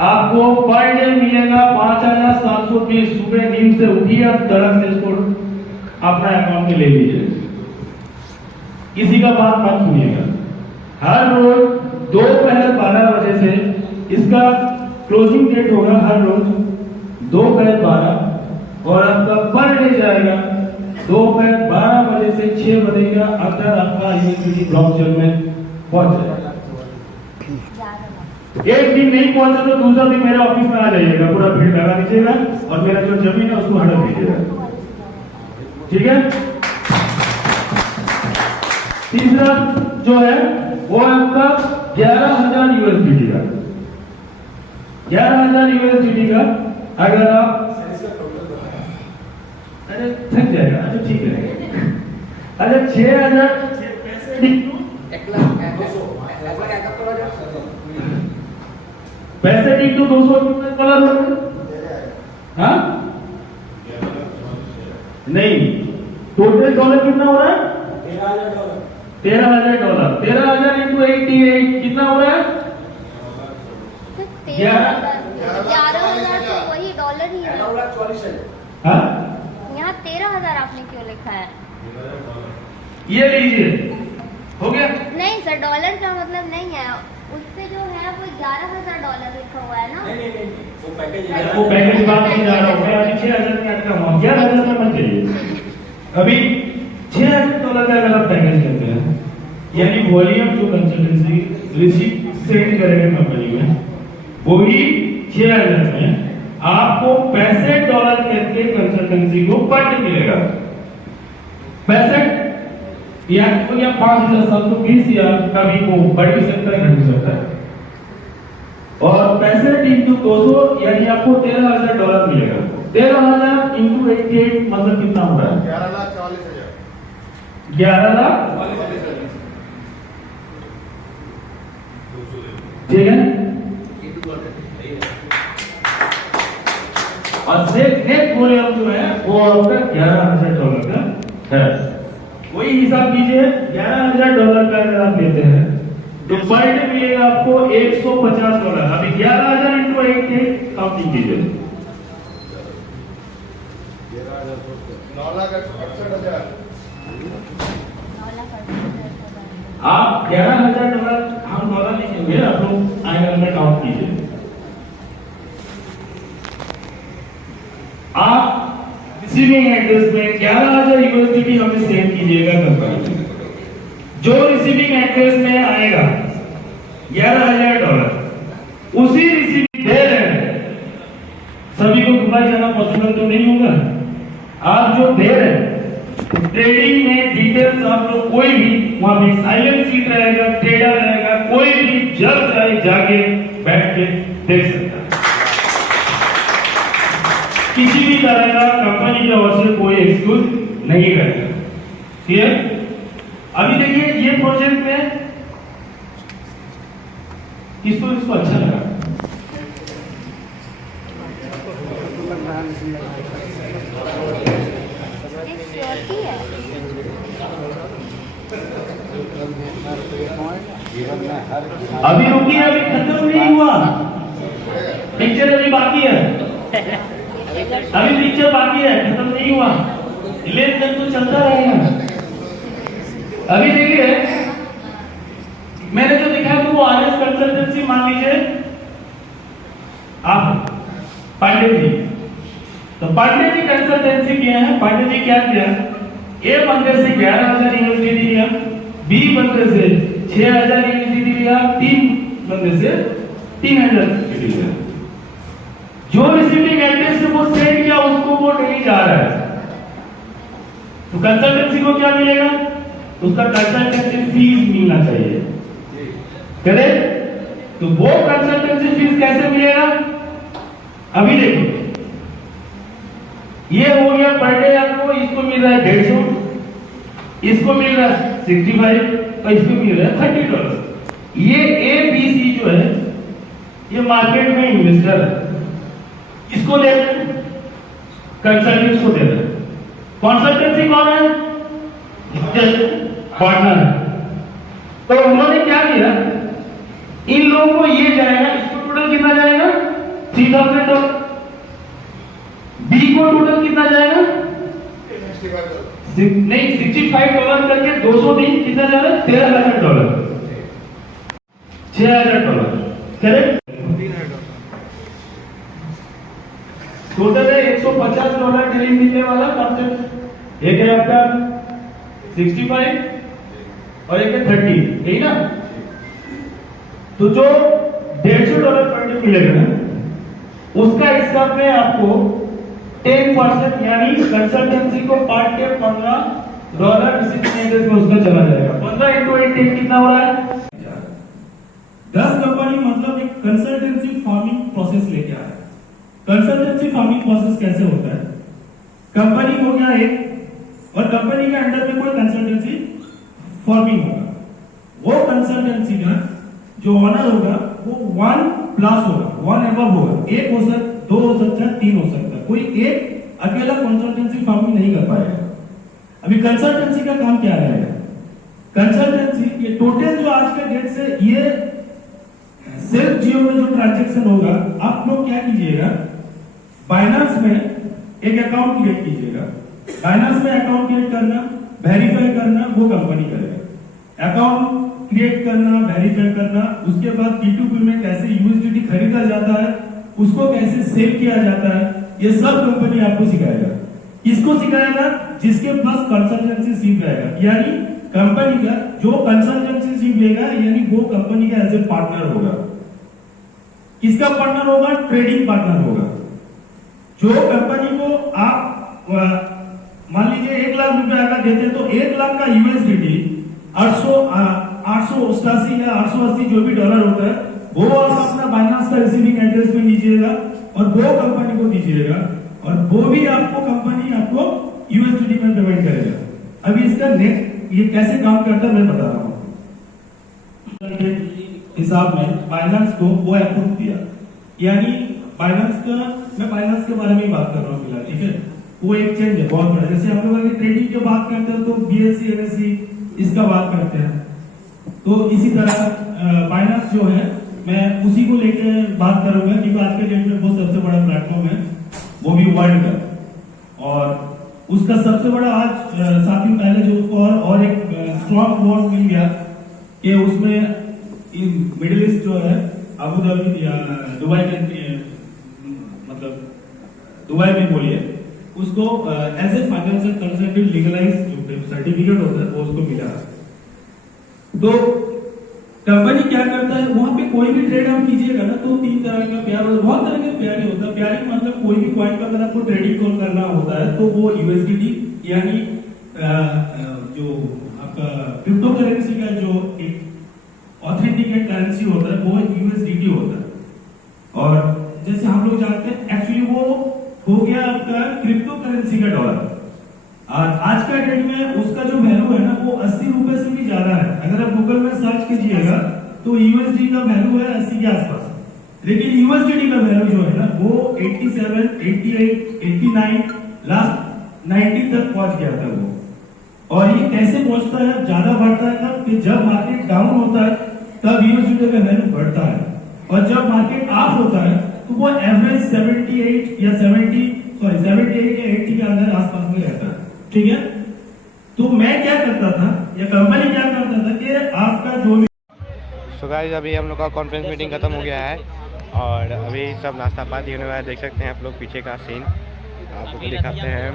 आपको पर डे मिलेगा 5,720। सुबह नींद से उठिए, आप तड़क से इसको अपना अकाउंट में ले लीजिए। किसी का बात मत सुनिएगा। हर रोज दोपहर 12 बजे से इसका क्लोजिंग डेट होगा, हर रोज दोपहर 12, और आपका पर डे जाएगा दोपहर 12 बजे से 6 बजे का अंदर आपका यूनिवर्सिटी ब्लॉकचेन में पहुंच जाएगा। एक दिन नहीं पहुंचा तो दूसरा दिन मेरे ऑफिस में आ जाइएगा, पूरा भीड़ लगा दीजिएगा और मेरा जो जमीन है उसको हटा दीजिएगा, ठीक है। तीसरा जो है वो आपका 11,000 यूएसडीटी का, 11,000 यूएसडीटी का अगर आप, अरे थक जाएगा, अच्छा ठीक है, अच्छा 6,000 पैसे इंटू 200 डॉलर हो गए, हाँ नहीं, टोटल डॉलर कितना हो रहा है? 13,000 डॉलर। 13,000 इंटू 88 कितना हो रहा है? 11,000 तो वही डॉलर ही है। हाँ? यहाँ 13,000 आपने क्यों लिखा है? ये लीजिए, हो गया? नहीं सर, डॉलर का मतलब नहीं है, उससे जो है वो 11,000 डॉलर लिखा हुआ है ना। वो पैकेज बात नहीं जा रहा हूँ मैं, अभी 6,000 में अटका हुआ, 11,000 में मत जाइए। अभी 6,000 डॉलर का अगर आप पैकेज लेते हैं, यानी वॉल्यूम जो कंसल्टेंसी रिसीप्ट सेंड करेगा कंपनी में, वो ही 6,000 में आपको $65 करके कंसल्टेंसी को पर डे मिलेगा। 65 या 5,720 या कभी को बढ़ भी सकता है, घट भी सकता है। और 65 इंटू 200 यानी आपको $13,000 मिलेगा। 13,000 इंटू 88 मतलब कितना हो रहा है? 11,40,000। 11,00,000, ठीक है। और नेट वॉल्यूम जो है वो आपका $11,000 का है। वही हिसाब कीजिए, $11,000 का अगर आप लेते हैं तो पर डे मिलेगा आपको $150। अभी 11,000 इंटू 88 काउंटिंग कीजिए, 9,68,000। आप $11,000 हम डॉलर लिखेंगे, आप लोग आएगा में काउंट कीजिए। आप रिसीविंग एड्रेस में 11,000 यूएसडीटी हमें सेंड कीजिएगा कंपनी में। जो रिसीविंग एड्रेस में आएगा $11,000, उसी रिसीविंग दे रहे हैं, सभी को दुबई जाना पॉसिबल तो नहीं होगा। आप जो दे रहे हैं ट्रेडिंग में डिटेल्स आप लोग, कोई भी वहां पे साइलेंट सीट रहेगा, ट्रेडर रहेगा, कोई भी जब चाहे जाके बैठ के देख सकता है। किसी भी तरह का कंपनी की ओर से कोई एक्सक्यूज नहीं करेगा, ठीक है। अभी देखिए ये प्रोजेक्ट में किसको अच्छा लगा? अभी रुकिए, अभी खत्म नहीं हुआ, पिक्चर अभी बाकी है, अभी पिक्चर बाकी है, खत्म नहीं हुआ, लेन देन तो चलता रहेगा। अभी देखिए मैंने जो दिखाया तो वो आरएस कंसल्टेंसी, मान लीजिए आप पांडे जी, तो पांडे जी कंसल्टेंसी किए हैं। पांडे जी क्या किया? ए बंदे से 11,000 यूएसडीटी लिया, बी बंदे से 6,000 यूएसडीटी लिया, 3 बंदे से 3,000 यूएसडीटी लिया। जो रिसीविंग एड्रेस से वो सेंड किया उसको वो नहीं जा रहा है, तो कंसल्टेंसी को क्या मिलेगा? उसका कंसल्टेंसी फीस मिलना चाहिए, करेक्ट? तो वो कंसल्टेंसी फीस कैसे मिलेगा? अभी देखो, ये हो गया पर डे आपको, इसको मिल रहा है $150, इसको मिल रहा है 65 और इसको मिल रहा है $30। ये ABC जो है ये मार्केट में इन्वेस्टर है, इसको दे रहे हैं, कंसल्टेंट को दे रहे हैं। कंसल्टेंसी कौन है? पार्टनर। तो उन्होंने क्या किया, इन लोगों को ये जाएगा, इसको टोटल कितना जाएगा? $3000। बी को टोटल कितना जाएगा? नहीं, $65 करके 200 दिन कितना जा रहा है? $13,000। $6,000 करेक्ट। टोटल है $150 डेली मिलने वाला कॉन्सेप्ट। एक है आपका 65 और एक है 30, यही ना? तो जो $150 पर डे मिलेगा ना, उसका हिसाब में आपको 10% यानी कंसल्टेंसी को पार्ट के $15 में उसका चला जाएगा। 15 × 8 कितना हो रहा है? 10 कंपनी मतलब एक कंसल्टेंसी फार्मिंग प्रोसेस लेके आया। कंसल्टेंसी फार्मिंग प्रोसेस कैसे होता है? कंपनी हो गया एक, और कंपनी के अंडर में कोई कंसल्टेंसी फार्मिंग होगा। वो कंसल्टेंसी का जो ऑनर होगा वो 1+ होगा, 1 एबव होगा। एक हो सकता, 2 हो सकता है, 3 हो सकता है। कोई एक अकेला कंसल्टेंसी फार्मिंग नहीं कर पाएगा। अभी कंसल्टेंसी का काम क्या रहेगा? कंसल्टेंसी ये टोटल जो आज के डेट से ये सिर्फ जियो में जो ट्रांजैक्शन होगा, आप लोग क्या कीजिएगा, बाइनेंस में एक अकाउंट क्रिएट कीजिएगा। बाइनेंस में अकाउंट क्रिएट करना, वेरीफाई करना वो कंपनी करेगा। अकाउंट क्रिएट करना, वेरीफाई करना, उसके बाद P2P में कैसे यूएसडीटी खरीदा जाता है, उसको कैसे सेल किया जाता है, ये सब कंपनी आपको सिखाएगा। किसको सिखाएगा? जिसके पास कंसल्टेंसी रहेगा, यानी कंपनी का जो कंसल्टेंसी लेगा, यानी वो कंपनी का एज ए पार्टनर होगा। किसका पार्टनर होगा? ट्रेडिंग पार्टनर होगा। जो कंपनी को आप मान लीजिए 1 लाख रुपए अगर देते तो 1 लाख का यूएसडीटी 888 या 880 जो भी डॉलर होता है वो आप अपना बाइनेंस का रिसीविंग एड्रेस में लीजिएगा और वो कंपनी को दीजिएगा, और वो भी आपको कंपनी आपको यूएसडीटी में पेमेंट करेगा। अभी इसका नेट ये कैसे काम करता है मैं बता रहा हूँ। हिसाब में बाइनेंस को वो अप्रूव दिया, यानी बाइनेंस का, मैं बाइनेंस के बारे में ही बात कर रहा हूँ फिलहाल, ठीक है? वो एक्सचेंज है बहुत बड़ा। जैसे हम लोग ट्रेडिंग की बात करते हैं तो BSE NSE इसका बात करते हैं, तो इसी तरह बाइनेंस जो है मैं उसी को लेके बात करूंगा, क्योंकि आज के डेट में वो सबसे बड़ा प्लेटफॉर्म है, वो भी वर्ल्ड का। और उसका सबसे बड़ा आज 7 दिन पहले जो उसको और एक स्ट्रॉन्ग बोर्ड मिल गया कि उसमें मिडिल ईस्ट जो है अबू धाबी या दुबई के मतलब दुबई में बोलिए उसको as a financial consultant legalize certificate होता है वो उसको मिला। तो कंपनी क्या करता है, वहां पे कोई भी ट्रेड हम कीजिएगा ना तो 3 तरह का पेयर होता है, बहुत तरह के पेयर होता है। पेयरिंग मतलब कोई भी कॉइन का अगर आपको ट्रेडिंग कॉल करना होता है तो वो यूएसडीटी यानी जो आपका क्रिप्टो करेंसी का जो एक ऑथेंटिकेट करेंसी होता है वो यूएसडीटी होता है। और जैसे हम लोग जानते हैं एक्चुअली वो हो गया आपका क्रिप्टो करेंसी का डॉलर। आज का डेट में उसका जो वैल्यू है ना वो 80 रुपए से भी ज्यादा है। अगर आप गूगल में सर्च कीजिएगा तो यूएसडी का वैल्यू है 80 के आसपास, लेकिन यूएसडी का वैल्यू जो है ना वो 87, 88, 89, लास्ट 90 तक पहुंच गया था वो। और ये कैसे पहुंचता है, ज्यादा बढ़ता है तब कि जब मार्केट डाउन होता है तब यूएसडी का वैल्यू बढ़ता है, और जब मार्केट अप होता है तो वो एवरेज 78 या 78 या 80 के अंदर आसपास में रहता है, ठीक है? तो मैं क्या करता था या कंपनी क्या करता था कि आपका जो भी सो गाइस अभी हम लोग का कॉन्फ्रेंस मीटिंग खत्म हो गया है और अभी सब नाश्ता पानी होने वाला है। देख सकते हैं आप लोग पीछे का सीन, आपको दिखाते हैं।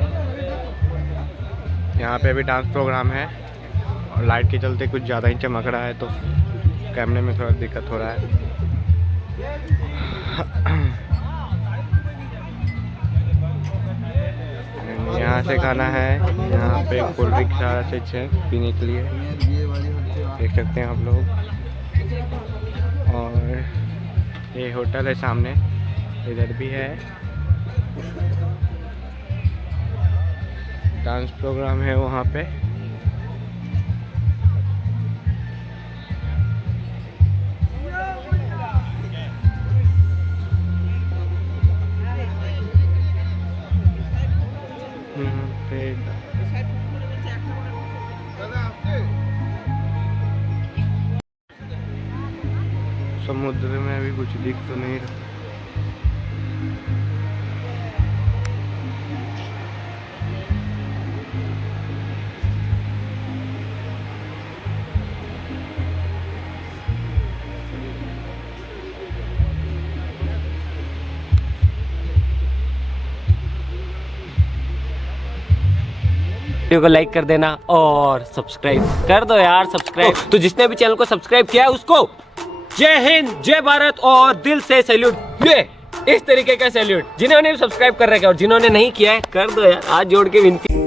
यहाँ पे अभी डांस प्रोग्राम है और लाइट के चलते कुछ ज़्यादा ही चमक रहा है तो कैमरे में थोड़ा दिक्कत हो रहा है। यहाँ से खाना है, यहाँ पे कोल्ड ड्रिंक सारा चीज है पीने के लिए, देख सकते हैं आप लोग। और ये होटल है सामने, इधर भी है। डांस प्रोग्राम है वहाँ पे। पेड़ समुद्र में अभी कुछ दिख तो नहीं रहा। वीडियो को लाइक कर देना और सब्सक्राइब कर दो यार सब्सक्राइब। तो जिसने भी चैनल को सब्सक्राइब किया है उसको जय हिंद, जय भारत और दिल से सैल्यूट। ये इस तरीके का सैल्यूट जिन्होंने भी सब्सक्राइब कर रखा है और जिन्होंने नहीं किया है कर दो यार, हाथ जोड़ के विनती।